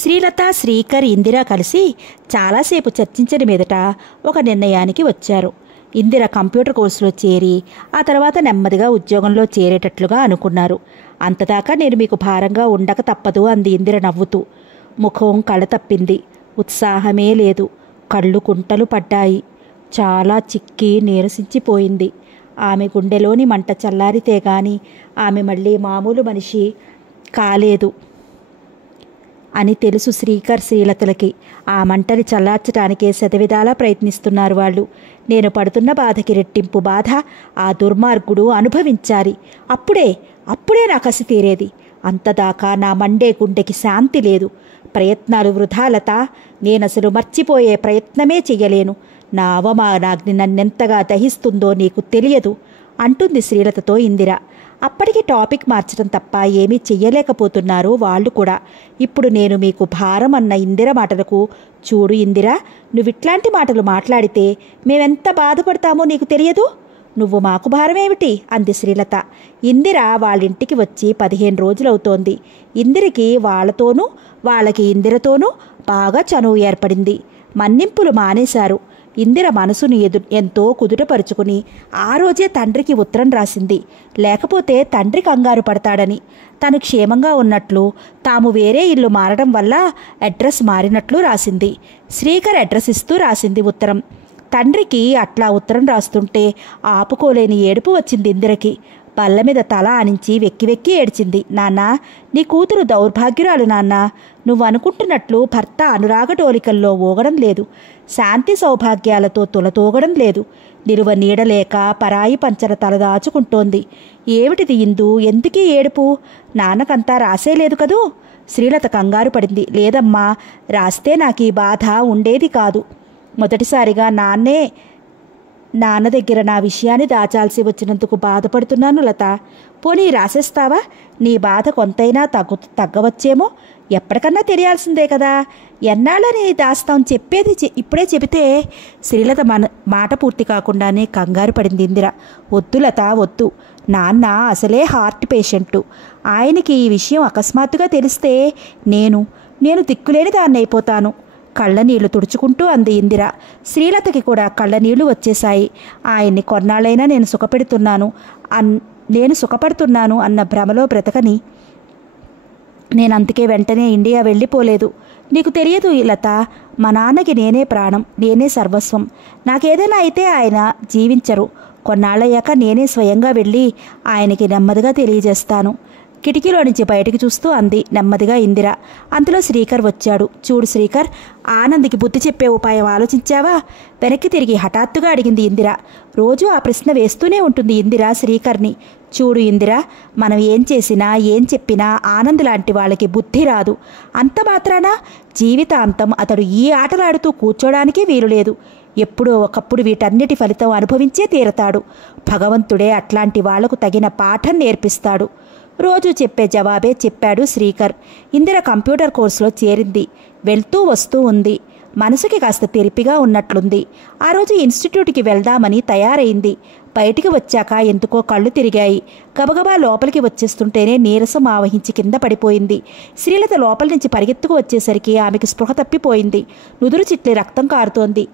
శ్రీలత, శ్రీకర్, ఇందిర కలిసి చాలాసేపు చర్చించిన మీదట ఒక నిర్ణయానికి వచ్చారు. ఇందిర కంప్యూటర్ కోర్సులో చేరి ఆ తర్వాత నెమ్మదిగా ఉద్యోగంలో చేరేటట్లుగా అనుకున్నారు. అంతదాకా నేను మీకు భారంగా ఉండక తప్పదు అంది ఇందిర నవ్వుతూ. ముఖం కళ తప్పింది. ఉత్సాహమే లేదు. కళ్ళు కుంటలు పడ్డాయి. చాలా చిక్కి నీరసించిపోయింది. ఆమె గుండెలోని మంట చల్లారితే గాని ఆమె మళ్ళీ మామూలు మనిషి కాలేదు అని తెలుసు శ్రీకర్, శ్రీలతలకి. ఆ మంటని చల్లార్చడానికే శతవిధాలా ప్రయత్నిస్తున్నారు వాళ్ళు. నేను పడుతున్న బాధకి రెట్టింపు బాధ ఆ దుర్మార్గుడు అనుభవించాలి. అప్పుడే నా కసి తీరేది. అంతదాకా నా మండే గుండెకి శాంతి లేదు. ప్రయత్నాలు వృధాలత. నేనసలు మర్చిపోయే ప్రయత్నమే చెయ్యలేను. నా అవమానాగ్ని నన్నెంతగా దహిస్తుందో నీకు తెలియదు అంటుంది శ్రీలతతో ఇందిర. అప్పటికి టాపిక్ మార్చడం తప్ప ఏమీ చెయ్యలేకపోతున్నారు వాళ్ళు కూడా. ఇప్పుడు నేను మీకు భారం అన్న ఇందిర మాటలకు, చూడు ఇందిర, నువ్విట్లాంటి మాటలు మాట్లాడితే మేమెంత బాధపడతామో నీకు తెలియదు. నువ్వు మాకు భారమేమిటి అంది శ్రీలత. ఇందిర వాళ్ళింటికి వచ్చి 15 రోజులవుతోంది. ఇందిరకి వాళ్లతోనూ వాళ్ళకి ఇందిరతోనూ బాగా చనువు ఏర్పడింది. మన్నింపులు మానేశారు. ఇందిర మనసును ఎంతో కుదుటపరుచుకుని ఆ రోజే తండ్రికి ఉత్తరం రాసింది. లేకపోతే తండ్రి కంగారు పడతాడని. తను క్షేమంగా ఉన్నట్లు, తాము వేరే ఇల్లు మారడం వల్ల అడ్రస్ మారినట్లు రాసింది. శ్రీకర్ అడ్రస్ ఇస్తూ రాసింది ఉత్తరం. తండ్రికి అట్లా ఉత్తరం రాస్తుంటే ఆపుకోలేని ఏడుపు వచ్చింది ఇందిరకి. బల్ల మీద తల ఆనించి వెక్కి వెక్కి ఏడ్చింది. నాన్నా, నీ కూతురు దౌర్భాగ్యురాలు నాన్నా. నువ్వు అనుకుంటున్నట్లు భర్త అనురాగటోలికల్లో ఊగడం లేదు. శాంతి సౌభాగ్యాలతో తులతూగడం లేదు. నిలువ నీడలేక పరాయి పంచర తలదాచుకుంటోంది. ఏమిటిది ఇందు? ఎందుకీ ఏడుపు? నాన్నకంతా రాసేలేదు కదూ? శ్రీలత కంగారు పడింది. లేదమ్మా, రాస్తే నాకీ బాధ ఉండేది కాదు. మొదటిసారిగా నాన్న దగ్గర నా విషయాన్ని దాచాల్సి వచ్చినందుకు బాధపడుతున్నాను లత. పోనీ రాసేస్తావా? నీ బాధ కొంతైనా తగ్గవచ్చేమో. ఎప్పటికన్నా తెలియాల్సిందే కదా. ఎన్నాళ్ళని దాస్తాం? చెప్పేది ఇప్పుడే చెబితే. శ్రీలత మాట పూర్తి కాకుండానే కంగారు పడింది ఇందిర. వద్దు లత, వద్దు. నాన్న అసలే హార్ట్ పేషెంటు. ఆయనకి ఈ విషయం అకస్మాత్తుగా తెలిస్తే నేను దిక్కులేని దాన్ని అయిపోతాను. కళ్ళనీళ్లు తుడుచుకుంటూ అంది ఇందిర. శ్రీలతకి కూడా కళ్ళనీళ్లు వచ్చేశాయి. ఆయన్ని కొన్నాళ్ళైనా నేను సుఖపడుతున్నాను అన్న భ్రమలో బ్రతకని నేనందుకే వెంటనే ఇండియా వెళ్ళిపోలేదు. నీకు తెలియదు లత, మా నాన్నకి నేనే ప్రాణం, నేనే సర్వస్వం. నాకేదైనా అయితే ఆయన జీవించరు. కొన్నాళ్ళయ్యాక నేనే స్వయంగా వెళ్ళి ఆయనకి నెమ్మదిగా తెలియజేస్తాను. కిటికీలో నుంచి బయటికి చూస్తూ అంది నెమ్మదిగా ఇందిర. అంతలో శ్రీకర్ వచ్చాడు. చూడు శ్రీకర్, ఆనంద్కి బుద్ధి చెప్పే ఉపాయం ఆలోచించావా? వెనక్కి తిరిగి హఠాత్తుగా అడిగింది ఇందిర. రోజూ ఆ ప్రశ్న వేస్తూనే ఉంటుంది ఇందిర శ్రీకర్ని. చూడు ఇందిర, మనం ఏం చేసినా ఏం చెప్పినా ఆనంద్ లాంటి వాళ్ళకి బుద్ధి రాదు. అంత మాత్రాన జీవితాంతం అతడు ఈ ఆటలాడుతూ కూర్చోడానికి వీలులేదు. ఎప్పుడో ఒకప్పుడు వీటన్నిటి ఫలితం అనుభవించే తీరతాడు. భగవంతుడే అట్లాంటి వాళ్లకు తగిన పాఠం నేర్పిస్తాడు. రోజు చెప్పే జవాబే చెప్పాడు శ్రీకర్. ఇందిర కంప్యూటర్ కోర్సులో చేరింది. వెళ్తూ వస్తూ ఉంది. మనసుకి కాస్త తెరిపిగా ఉన్నట్లుంది. ఆ రోజు ఇన్స్టిట్యూట్కి వెళ్దామని తయారైంది. బయటికి వచ్చాక ఎందుకో కళ్ళు తిరిగాయి. గబగబా లోపలికి వచ్చేస్తుంటేనే నీరసం ఆవహించి కింద పడిపోయింది. శ్రీలత లోపల నుంచి పరిగెత్తుకు వచ్చేసరికి ఆమెకు స్పృహ తప్పిపోయింది. నుదురు చిట్లి రక్తం కారుతోంది.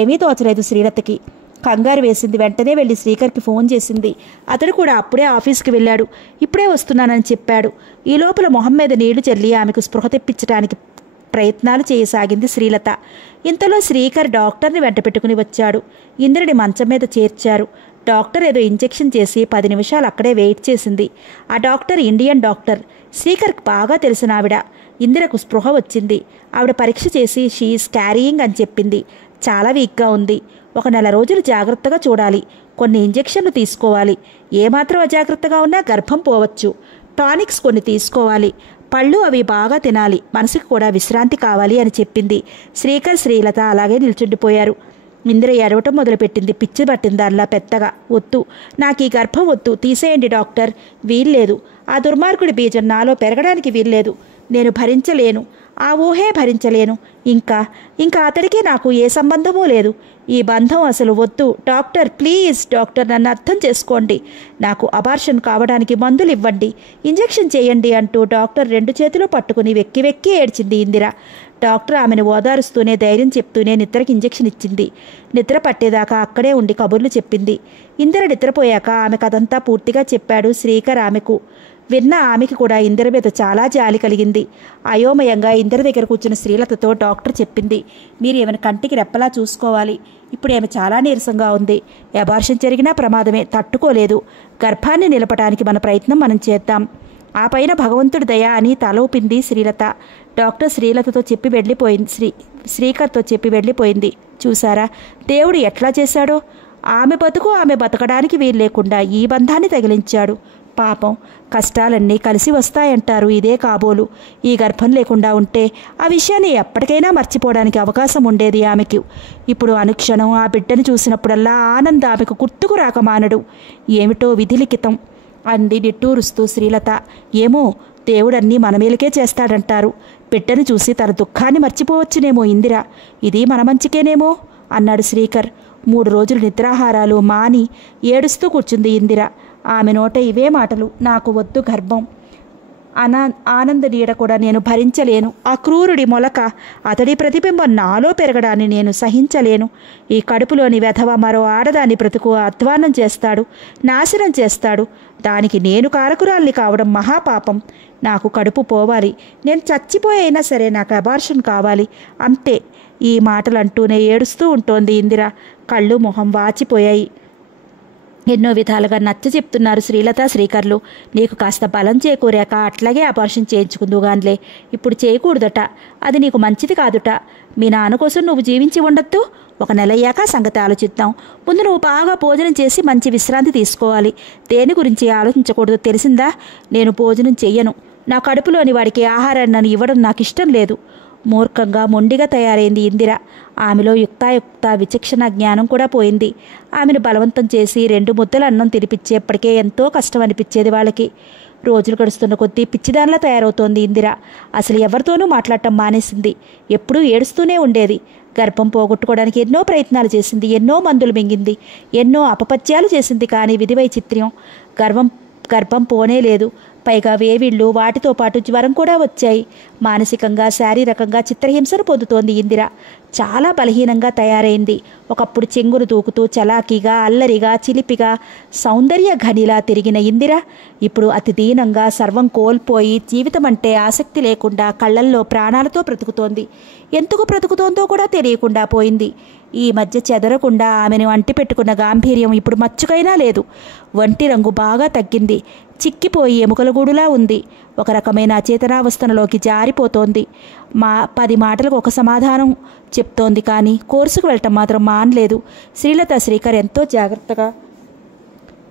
ఏమీ తోచలేదు శ్రీలతకి. కంగారు వేసింది. వెంటనే వెళ్ళి శ్రీకర్కి ఫోన్ చేసింది. అతడు కూడా అప్పుడే ఆఫీస్కి వెళ్ళాడు. ఇప్పుడే వస్తున్నానని చెప్పాడు. ఈ లోపల మొహం మీద నీళ్లు చల్లి ఆమెకు స్పృహ తెప్పించడానికి ప్రయత్నాలు చేయసాగింది శ్రీలత. ఇంతలో శ్రీకర్ డాక్టర్ని వెంట పెట్టుకుని వచ్చాడు. ఇందిరని మంచం మీద చేర్చారు. డాక్టర్ ఏదో ఇంజెక్షన్ చేసి 10 నిమిషాలు అక్కడే వెయిట్ చేసింది. ఆ డాక్టర్ ఇండియన్ డాక్టర్. శ్రీకర్కి బాగా తెలిసిన ఆవిడ. ఇందిరకు స్పృహ వచ్చింది. ఆవిడ పరీక్ష చేసి షీఈస్ క్యారీయింగ్ అని చెప్పింది. చాలా వీక్గా ఉంది. 1 నెల రోజులు జాగ్రత్తగా చూడాలి. కొన్ని ఇంజెక్షన్లు తీసుకోవాలి. ఏమాత్రం అజాగ్రత్తగా ఉన్నా గర్భం పోవచ్చు. టానిక్స్ కొన్ని తీసుకోవాలి. పళ్ళు అవి బాగా తినాలి. మనసుకు కూడా విశ్రాంతి కావాలి అని చెప్పింది. శ్రీకర్, శ్రీలత అలాగే నిల్చుండిపోయారు. ఇందిర ఎడవటం మొదలుపెట్టింది. పిచ్చి పట్టిందల్లా పెద్దగా. వద్దు, నాకు ఈ గర్భం వద్దు, తీసేయండి డాక్టర్. వీల్లేదు. ఆ దుర్మార్గుడి బీజం నాలో పెరగడానికి వీల్లేదు. నేను భరించలేను. ఆ ఊహే భరించలేను. ఇంకా ఇంకా అతడికి నాకు ఏ సంబంధమూ లేదు. ఈ బంధం అసలు వద్దు. డాక్టర్, ప్లీజ్ డాక్టర్, నన్ను అర్థం చేసుకోండి. నాకు అబార్షన్ కావడానికి మందులు ఇవ్వండి, ఇంజెక్షన్ చేయండి అంటూ డాక్టర్ 2 చేతులు పట్టుకుని వెక్కి వెక్కి ఏడ్చింది ఇందిర. డాక్టర్ ఆమెను ఓదారుస్తూనే ధైర్యం చెప్తూనే నిద్రకి ఇంజెక్షన్ ఇచ్చింది. నిద్ర పట్టేదాకా అక్కడే ఉండి కబుర్లు చెప్పింది. ఇందిర నిద్రపోయాక ఆమె కథంతా పూర్తిగా చెప్పాడు శ్రీకర్ ఆమెకు. విన్న ఆమెకి కూడా ఇందిర మీద చాలా జాలి కలిగింది. అయోమయంగా ఇందిర దగ్గర కూర్చున్న శ్రీలతతో డాక్టర్ చెప్పింది, మీరు ఏమైనా కంటికి రెప్పలా చూసుకోవాలి. ఇప్పుడు ఆమె చాలా నీరసంగా ఉంది. అబార్షన్ జరిగినా ప్రమాదమే, తట్టుకోలేదు. గర్భాన్ని నిలపడానికి మన ప్రయత్నం మనం చేద్దాం. ఆ పైన భగవంతుడి దయ అని తలూపింది శ్రీలత. డాక్టర్ శ్రీలతతో చెప్పి వెళ్ళిపోయింది. శ్రీకర్తో చెప్పి వెళ్ళిపోయింది. చూసారా దేవుడు ఎట్లా చేశాడో? ఆమె బతుకు ఆమె బతకడానికి వీలు లేకుండా ఈ బంధాన్ని తగిలించాడు. పాపం, కష్టాలన్నీ కలిసి వస్తాయంటారు. ఇదే కాబోలు. ఈ గర్భం లేకుండా ఉంటే ఆ విషయాన్ని ఎప్పటికైనా మర్చిపోవడానికి అవకాశం ఉండేది ఆమెకు. ఇప్పుడు అనుక్షణం ఆ బిడ్డను చూసినప్పుడల్లా ఆనందం ఆమెకు గుర్తుకు రాకమానడు. ఏమిటో విధిలిఖితం అంది నిట్టూరుస్తూ శ్రీలత. ఏమో, దేవుడన్నీ మన మేలుకే చేస్తాడంటారు. బిడ్డను చూసి తన దుఃఖాన్ని మర్చిపోవచ్చునేమో ఇందిర. ఇది మన మంచికేనేమో అన్నాడు శ్రీకర్. 3 రోజులు నిద్రాహారాలు మాని ఏడుస్తూ కూర్చుంది ఇందిర. ఆమె నోట ఇవే మాటలు, నాకు వద్దు గర్భం, ఆనంద నీడ కూడా నేను భరించలేను. ఆ క్రూరుడి మొలక, అతడి ప్రతిబింబం నాలో పెరగడాన్ని నేను సహించలేను. ఈ కడుపులోని వెధవ మరో ఆడదాని బ్రతుకు అధ్వానం చేస్తాడు, నాశనం చేస్తాడు. దానికి నేను కారకురాల్ని కావడం మహాపాపం. నాకు కడుపు పోవాలి. నేను చచ్చిపోయినా సరే నాకు అబార్షన్ కావాలి, అంతే. ఈ మాటలు అంటూనే ఏడుస్తూ ఉంటోంది ఇందిర. కళ్ళు మొహం వాచిపోయాయి. ఎన్నో విధాలుగా నచ్చ చెప్తున్నారు శ్రీలత శ్రీకర్లు. నీకు కాస్త బలం చేకూరాక అట్లాగే అబార్షన్ చేయించుకుందుగాన్లే. ఇప్పుడు చేయకూడదట. అది నీకు మంచిది కాదుట. మీ నాన్న కోసం నువ్వు జీవించి ఉండొద్దు. 1 నెల అయ్యాక సంగతి ఆలోచిద్దాం. ముందు నువ్వు బాగా భోజనం చేసి మంచి విశ్రాంతి తీసుకోవాలి. దేని గురించి ఆలోచించకూడదు, తెలిసిందా? నేను భోజనం చెయ్యను. నా కడుపులోని వాడికి ఆహారాన్ని నన్ను ఇవ్వడం నాకు ఇష్టం లేదు. మూర్ఖంగా మొండిగా తయారైంది ఇందిర. ఆమెలో యుక్తాయుక్త విచక్షణ జ్ఞానం కూడా పోయింది. ఆమెను బలవంతం చేసి 2 ముద్దల అన్నం తినిపించేప్పటికే ఎంతో కష్టం అనిపించేది వాళ్ళకి. రోజులు గడుస్తున్న కొద్దీ పిచ్చిదానిలా తయారవుతోంది ఇందిర. అసలు ఎవరితోనూ మాట్లాడటం మానేసింది. ఎప్పుడూ ఏడుస్తూనే ఉండేది. గర్భం పోగొట్టుకోవడానికి ఎన్నో ప్రయత్నాలు చేసింది, ఎన్నో మందులు మింగింది, ఎన్నో అపపత్యాలు చేసింది. కానీ విధి వైచిత్ర్యం, గర్భం పోనే లేదు. పైగా వేవిళ్ళు, వాటితో పాటు జ్వరం కూడా వచ్చాయి. మానసికంగా శారీరకంగా చిత్రహింసను పొందుతోంది ఇందిర. చాలా బలహీనంగా తయారైంది. ఒకప్పుడు చెంగురు దూకుతూ చలాకీగా, అల్లరిగా, చిలిపిగా, సౌందర్య ఘనిలా తిరిగిన ఇందిర ఇప్పుడు అతి దీనంగా సర్వం కోల్పోయి జీవితం అంటే ఆసక్తి లేకుండా కళ్ళల్లో ప్రాణాలతో బ్రతుకుతోంది. ఎందుకు బ్రతుకుతోందో కూడా తెలియకుండా పోయింది. ఈ మధ్య చెదరకుండా ఆమెను అంటిపెట్టుకున్న గాంభీర్యం ఇప్పుడు మచ్చుకైనా లేదు. వంటి రంగు బాగా తగ్గింది. చిక్కిపోయి ఎముకలగూడులా ఉంది. ఒక రకమైన అచేతనావస్థనలోకి జారిపోతోంది. 10 మాటలకు ఒక సమాధానం చెప్తోంది, కానీ కోర్సుకు వెళ్ళటం మాత్రం మానలేదు. శ్రీలత శ్రీకర్ ఎంతో జాగ్రత్తగా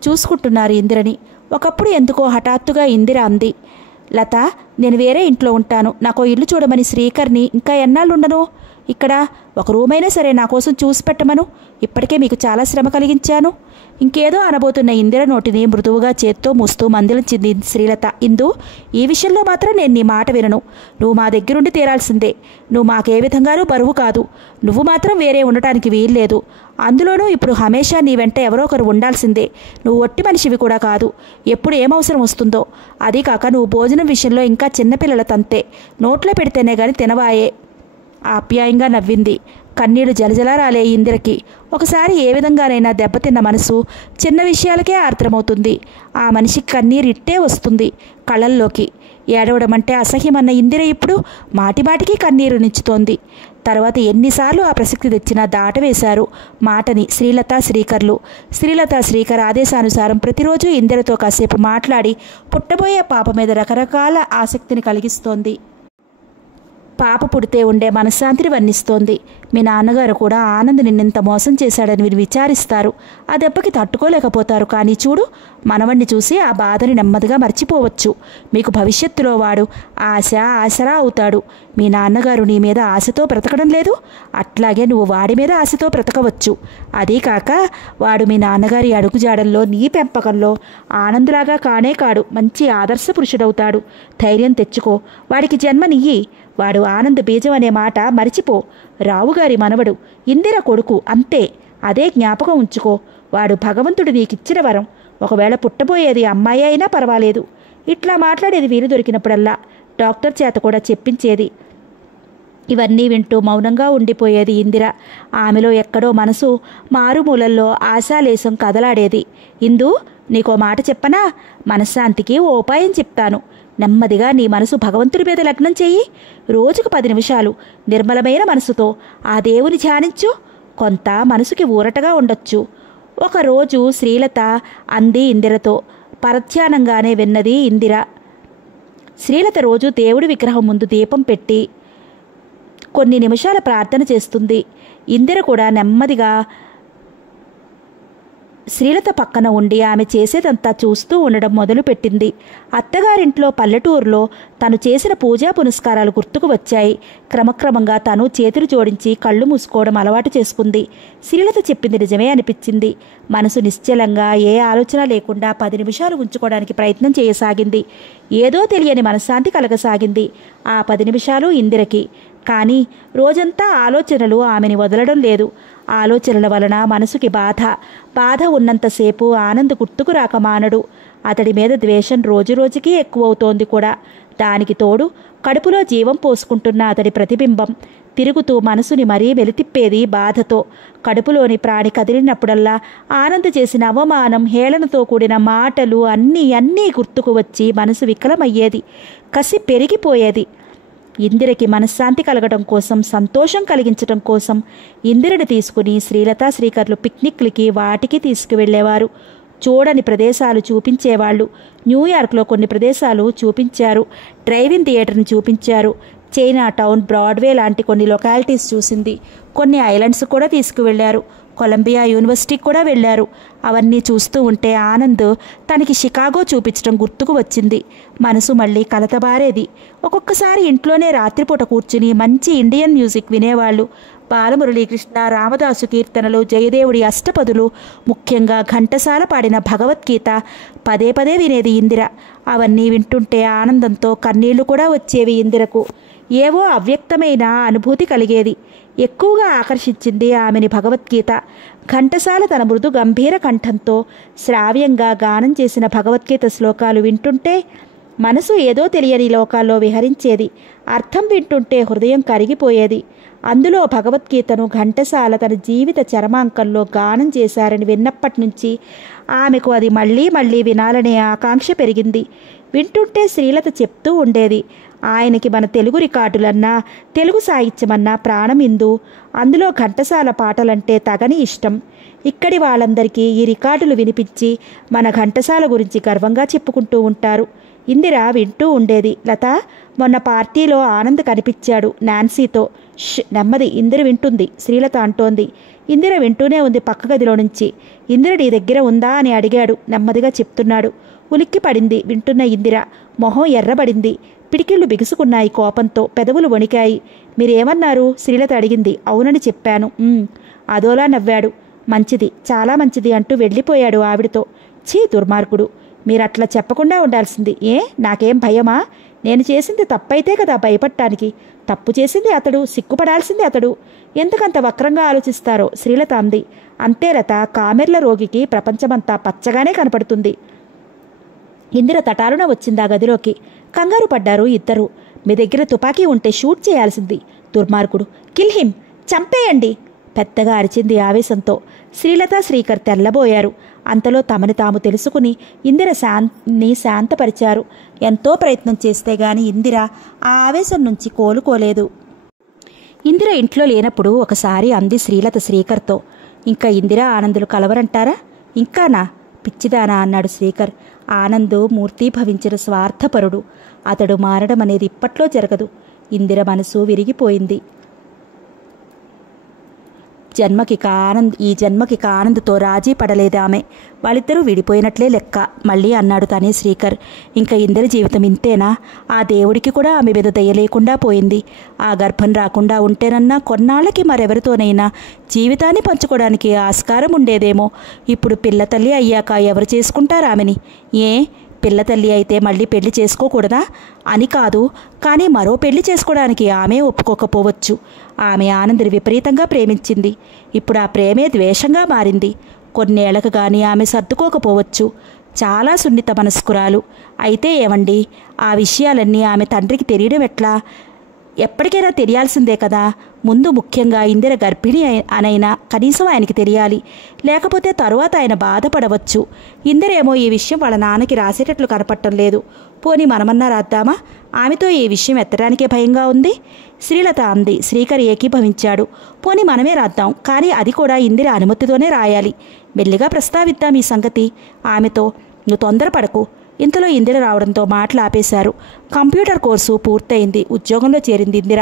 చూసుకుంటున్నారు ఇందిరని. ఒకప్పుడు ఎందుకో హఠాత్తుగా ఇందిర అంది, లత, నేను వేరే ఇంట్లో ఉంటాను. నాకో ఇల్లు చూడమని శ్రీకర్ని ఇంకా ఎన్నాళ్ళు ఉండను? ఇక్కడ ఒక రూమైనా సరే నా కోసం చూసి పెట్టమను. ఇప్పటికే మీకు చాలా శ్రమ కలిగించాను. ఇంకేదో అనబోతున్న ఇందిర నోటిని మృదువుగా చేత్తో మూస్తూ మందలించింది శ్రీలత. ఇందు, ఈ విషయంలో మాత్రం నేను నీ మాట వినను. నువ్వు మా దగ్గరుండి తీరాల్సిందే. నువ్వు మాకే విధంగానూ బరువు కాదు. నువ్వు మాత్రం వేరే ఉండటానికి వీల్లేదు. అందులోనూ ఇప్పుడు హమేషా నీ వెంట ఎవరో ఒకరు ఉండాల్సిందే. నువ్వు ఒట్టి మనిషివి కూడా కాదు. ఎప్పుడు ఏమవసరం వస్తుందో. అదీ కాక నువ్వు భోజనం విషయంలో ఇంకా చిన్నపిల్లల తంతే. నోట్లో పెడితేనే గాని తినవాయే. ఆప్యాయంగా నవ్వింది. కన్నీళ్లు జలజలా రాలే ఇందిరకి. ఒకసారి ఏ విధంగానైనా దెబ్బతిన్న మనసు చిన్న విషయాలకే ఆర్ద్రమవుతుంది. ఆ మనిషికి కన్నీరు ఇట్టే వస్తుంది కళ్ళల్లోకి. ఏడవడం అంటే అసహ్యమన్న ఇందిర ఇప్పుడు మాటిమాటికి కన్నీరు నించుతోంది. తర్వాత ఎన్నిసార్లు ఆ ప్రసక్తి తెచ్చినా దాటవేశారు మాటని శ్రీలత శ్రీకర్లు. శ్రీలత శ్రీకర్ ఆదేశానుసారం ప్రతిరోజు ఇందిరతో కాసేపు మాట్లాడి పుట్టబోయే పాప మీద రకరకాల ఆసక్తిని కలిగిస్తోంది. పాప పుడితే ఉండే మనశ్శాంతిని వర్ణిస్తోంది. మీ నాన్నగారు కూడా ఆనంద్ నిన్నింత మోసం చేశాడని మీరు విచారిస్తారు. ఆ దెబ్బకి తట్టుకోలేకపోతారు. కానీ చూడు, మనవణ్ణి చూసి ఆ బాధని నెమ్మదిగా మర్చిపోవచ్చు. మీకు భవిష్యత్తులో వాడు ఆసరా అవుతాడు. మీ నాన్నగారు నీ మీద ఆశతో బ్రతకడం లేదు, అట్లాగే నువ్వు వాడి మీద ఆశతో బ్రతకవచ్చు. అదీ కాక వాడు మీ నాన్నగారి అడుగుజాడల్లో నీ పెంపకంలో ఆనందులాగా కానే కాడు. మంచి ఆదర్శ పురుషుడవుతాడు. ధైర్యం తెచ్చుకో. వాడికి జన్మనియ్యి. వాడు ఆనంద్ బీజం అనే మాట మరిచిపో. రావుగారి మనవడు, ఇందిర కొడుకు, అంతే. అదే జ్ఞాపకం ఉంచుకో. వాడు భగవంతుడు నీకిచ్చిన వరం. ఒకవేళ పుట్టబోయేది అమ్మాయి అయినా పర్వాలేదు. ఇట్లా మాట్లాడేది వీలు దొరికినప్పుడల్లా. డాక్టర్ చేత కూడా చెప్పించేది. ఇవన్నీ వింటూ మౌనంగా ఉండిపోయేది ఇందిర. ఆమెలో ఎక్కడో మనసు మారుమూలల్లో ఆశాలేశం కదలాడేది. ఇందు, నీకో మాట చెప్పనా? మనశ్శాంతికి ఓ ఉపాయం చెప్తాను. నెమ్మదిగా నీ మనసు భగవంతుడి మీద లగ్నం చెయ్యి. రోజుకు 10 నిమిషాలు నిర్మలమైన మనసుతో ఆ దేవుని ధ్యానించు. కొంత మనసుకి ఊరటగా ఉండొచ్చు. ఒకరోజు శ్రీలత అంది ఇందిరతో. పరధ్యానంగానే విన్నది ఇందిర. శ్రీలత రోజు దేవుడి విగ్రహం ముందు దీపం పెట్టి కొన్ని నిమిషాల ప్రార్థన చేస్తుంది. ఇందిర కూడా నెమ్మదిగా శ్రీలత పక్కన ఉండి ఆమె చేసేదంతా చూస్తూ ఉండడం మొదలుపెట్టింది. అత్తగారింట్లో పల్లెటూరులో తను చేసిన పూజా పునస్కారాలు గుర్తుకు వచ్చాయి. క్రమక్రమంగా తను చేతులు జోడించి కళ్ళు మూసుకోవడం అలవాటు చేసుకుంది. శ్రీలత చెప్పింది నిజమే అనిపించింది. మనసు నిశ్చలంగా ఏ ఆలోచన లేకుండా 10 నిమిషాలు ఉంచుకోవడానికి ప్రయత్నం చేయసాగింది. ఏదో తెలియని మనశ్శాంతి కలగసాగింది ఆ 10 నిమిషాలు ఇందిరకి. కానీ రోజంతా ఆలోచనలు ఆమెని వదలడం లేదు. ఆలోచనల వలన మనసుకి బాధ ఉన్నంతసేపు ఆనంద్ గుర్తుకు రాక మానడు. అతడి మీద ద్వేషం రోజురోజుకీ ఎక్కువవుతోంది కూడా. దానికి తోడు కడుపులో జీవం పోసుకుంటున్న అతడి ప్రతిబింబం తిరుగుతూ మనసుని మరీ వెలితిప్పేది బాధతో. కడుపులోని ప్రాణి కదిలినప్పుడల్లా ఆనంద్ చేసిన అవమానం, హేళనతో కూడిన మాటలు అన్నీ గుర్తుకు వచ్చి మనసు వికలమయ్యేది. కసి పెరిగిపోయేది. ఇందిరకి మనశ్శాంతి కలగడం కోసం, సంతోషం కలిగించడం కోసం ఇందిరని తీసుకుని శ్రీలత శ్రీకర్లు పిక్నిక్లకి వాటికి తీసుకువెళ్లేవారు. చూడని ప్రదేశాలు చూపించేవాళ్లు. న్యూయార్క్లో కొన్ని ప్రదేశాలు చూపించారు. డ్రైవింగ్ థియేటర్ని చూపించారు. చైనా టౌన్, బ్రాడ్వే లాంటి కొన్ని లొకాలిటీస్ చూసింది. కొన్ని ఐలాండ్స్ కూడా తీసుకువెళ్లారు. కొలంబియా యూనివర్సిటీకి కూడా వెళ్లారు. అవన్నీ చూస్తూ ఉంటే ఆనంద్ తనకి షికాగో చూపించడం గుర్తుకు వచ్చింది. మనసు మళ్ళీ కలతబారేది. ఒక్కొక్కసారి ఇంట్లోనే రాత్రిపూట కూర్చుని మంచి ఇండియన్ మ్యూజిక్ వినేవాళ్లు. బాలమురళీకృష్ణ, రామదాసు కీర్తనలు, జయదేవుడి అష్టపదులు, ముఖ్యంగా ఘంటసాల పాడిన భగవద్గీత పదే పదే వినేది ఇందిర. అవన్నీ వింటుంటే ఆనందంతో కన్నీళ్లు కూడా వచ్చేవి ఇందిరకు. ఏవో అవ్యక్తమైన అనుభూతి కలిగేది. ఎక్కువగా ఆకర్షించింది ఆమెని భగవద్గీత. ఘంటసాల తన మృదు గంభీర కంఠంతో శ్రావ్యంగా గానం చేసిన భగవద్గీత శ్లోకాలు వింటుంటే మనసు ఏదో తెలియని లోకాల్లో విహరించేది. అర్థం వింటుంటే హృదయం కరిగిపోయేది. అందులో భగవద్గీతను ఘంటసాల తన జీవిత చరమాంకంలో గానం చేశారని విన్నప్పటి నుంచి ఆమెకు అది మళ్ళీ మళ్ళీ వినాలనే ఆకాంక్ష పెరిగింది. వింటుంటే శ్రీలత చెప్తూ ఉండేది, ఆయనకి మన తెలుగు రికార్డులన్నా, తెలుగు సాహిత్యమన్నా ప్రాణం ఇందు. అందులో ఘంటసాల పాటలంటే తగని ఇష్టం. ఇక్కడి వాళ్ళందరికీ ఈ రికార్డులు వినిపించి మన ఘంటసాల గురించి గర్వంగా చెప్పుకుంటూ ఉంటారు. ఇందిర వింటూ ఉండేది. లత, మొన్న పార్టీలో ఆనంద్ కనిపించాడు నాన్సీతో. నెమ్మది, ఇందిర వింటుంది, శ్రీలత అంటోంది. ఇందిర వింటూనే ఉంది పక్క గదిలో నుంచి. ఇందిర నీ దగ్గర ఉందా అని అడిగాడు. నెమ్మదిగా చెప్తున్నాడు. ఉలిక్కి పడింది వింటున్న ఇందిర. మొహం ఎర్రబడింది. పిడికిళ్ళు బిగుసుకున్నాయి కోపంతో. పెదవులు వణికాయి. మీరేమన్నారు? శ్రీలత అడిగింది. అవునని చెప్పాను. అదోలా నవ్వాడు. మంచిది, చాలా మంచిది అంటూ వెళ్ళిపోయాడు ఆవిడతో. ఛీ, దుర్మార్గుడు, మీరట్లా చెప్పకుండా ఉండాల్సింది. ఏ, నాకేం భయమా? నేను చేసింది తప్పైతే కదా భయపడటానికి. తప్పు చేసింది అతడు, సిగ్గుపడాల్సింది అతడు. ఎందుకంత వక్రంగా ఆలోచిస్తారో శ్రీలత అంది. అంతే లత, కామెర్ల రోగికి ప్రపంచమంతా పచ్చగానే కనపడుతుంది. ఇందిర తటారున వచ్చిందా గదిలోకి. కంగారు పడ్డారు ఇద్దరు. మీ దగ్గర తుపాకీ ఉంటే షూట్ చేయాల్సింది. దుర్మార్గుడు, కిల్ హిమ్, చంపేయండి, పెద్దగా అరిచింది ఆవేశంతో. శ్రీలత శ్రీకర్ తెల్లబోయారు. అంతలో తమని తాము తెలుసుకుని ఇందిర శాంతపరిచారు. ఎంతో ప్రయత్నం చేస్తే గాని ఇందిర ఆ ఆవేశం నుంచి కోలుకోలేదు. ఇందిర ఇంట్లో లేనప్పుడు ఒకసారి అంది శ్రీలత శ్రీకర్తో, ఇంకా ఇందిర ఆనందులు కలవరంటారా? ఇంకానా? పిచ్చిదానా అన్నాడు శ్రీకర్. ఆనందు మూర్తీభవించిన స్వార్థపరుడు. అతడు మారడం అనేది ఇప్పట్లో జరగదు. ఇందిర మనసు విరిగిపోయింది. ఈ జన్మకిక ఆనంద్తో రాజీ పడలేదు ఆమె. వాళ్ళిద్దరూ విడిపోయినట్లే లెక్క. మళ్ళీ అన్నాడు తనే శ్రీకర్. ఇంకా ఇందిర జీవితం ఇంతేనా? ఆ దేవుడికి కూడా ఆమె మీద దయ లేకుండా పోయింది. ఆ గర్భం రాకుండా ఉంటేనన్నా కొన్నాళ్ళకి మరెవరితోనైనా జీవితాన్ని పంచుకోవడానికి ఆస్కారం ఉండేదేమో. ఇప్పుడు పిల్ల తల్లి అయ్యాక ఎవరు చేసుకుంటారు ఆమెని? ఏ, పిల్ల తల్లి అయితే మళ్ళీ పెళ్లి చేసుకోకూడదా అని కాదు, కానీ మరో పెళ్లి చేసుకోవడానికి ఆమె ఒప్పుకోకపోవచ్చు. ఆమె ఆనంద్ని విపరీతంగా ప్రేమించింది. ఇప్పుడు ఆ ప్రేమే ద్వేషంగా మారింది. కొన్నేళ్లకు కానీ ఆమె సర్దుకోకపోవచ్చు. చాలా సున్నిత మనస్కురాలు. అయితే ఏమండి, ఆ విషయాలన్నీ ఆమె తండ్రికి తెలియడం ఎట్లా? ఎప్పటికైనా తెలియాల్సిందే కదా. ముందు ముఖ్యంగా ఇందిర గర్భిణి అనైనా కనీసం ఆయనకి తెలియాలి. లేకపోతే తరువాత ఆయన బాధపడవచ్చు. ఇందిరేమో ఈ విషయం వాళ్ళ నాన్నకి రాసేటట్లు కనపడటం లేదు. పోనీ మనమన్నా రాద్దామా? ఆమెతో ఈ విషయం ఎత్తడానికే భయంగా ఉంది. శ్రీలత అంది. శ్రీకర్ ఏకీభవించాడు. పోనీ మనమే రాద్దాం, కానీ అది కూడా ఇందిర అనుమతితోనే రాయాలి. మెల్లిగా ప్రస్తావిద్దాం ఈ సంగతి ఆమెతో. నువ్వు తొందరపడకు. ఇంతలో ఇందిర రావడంతో మాటలు ఆపేశారు. కంప్యూటర్ కోర్సు పూర్తయింది. ఉద్యోగంలో చేరింది ఇందిర.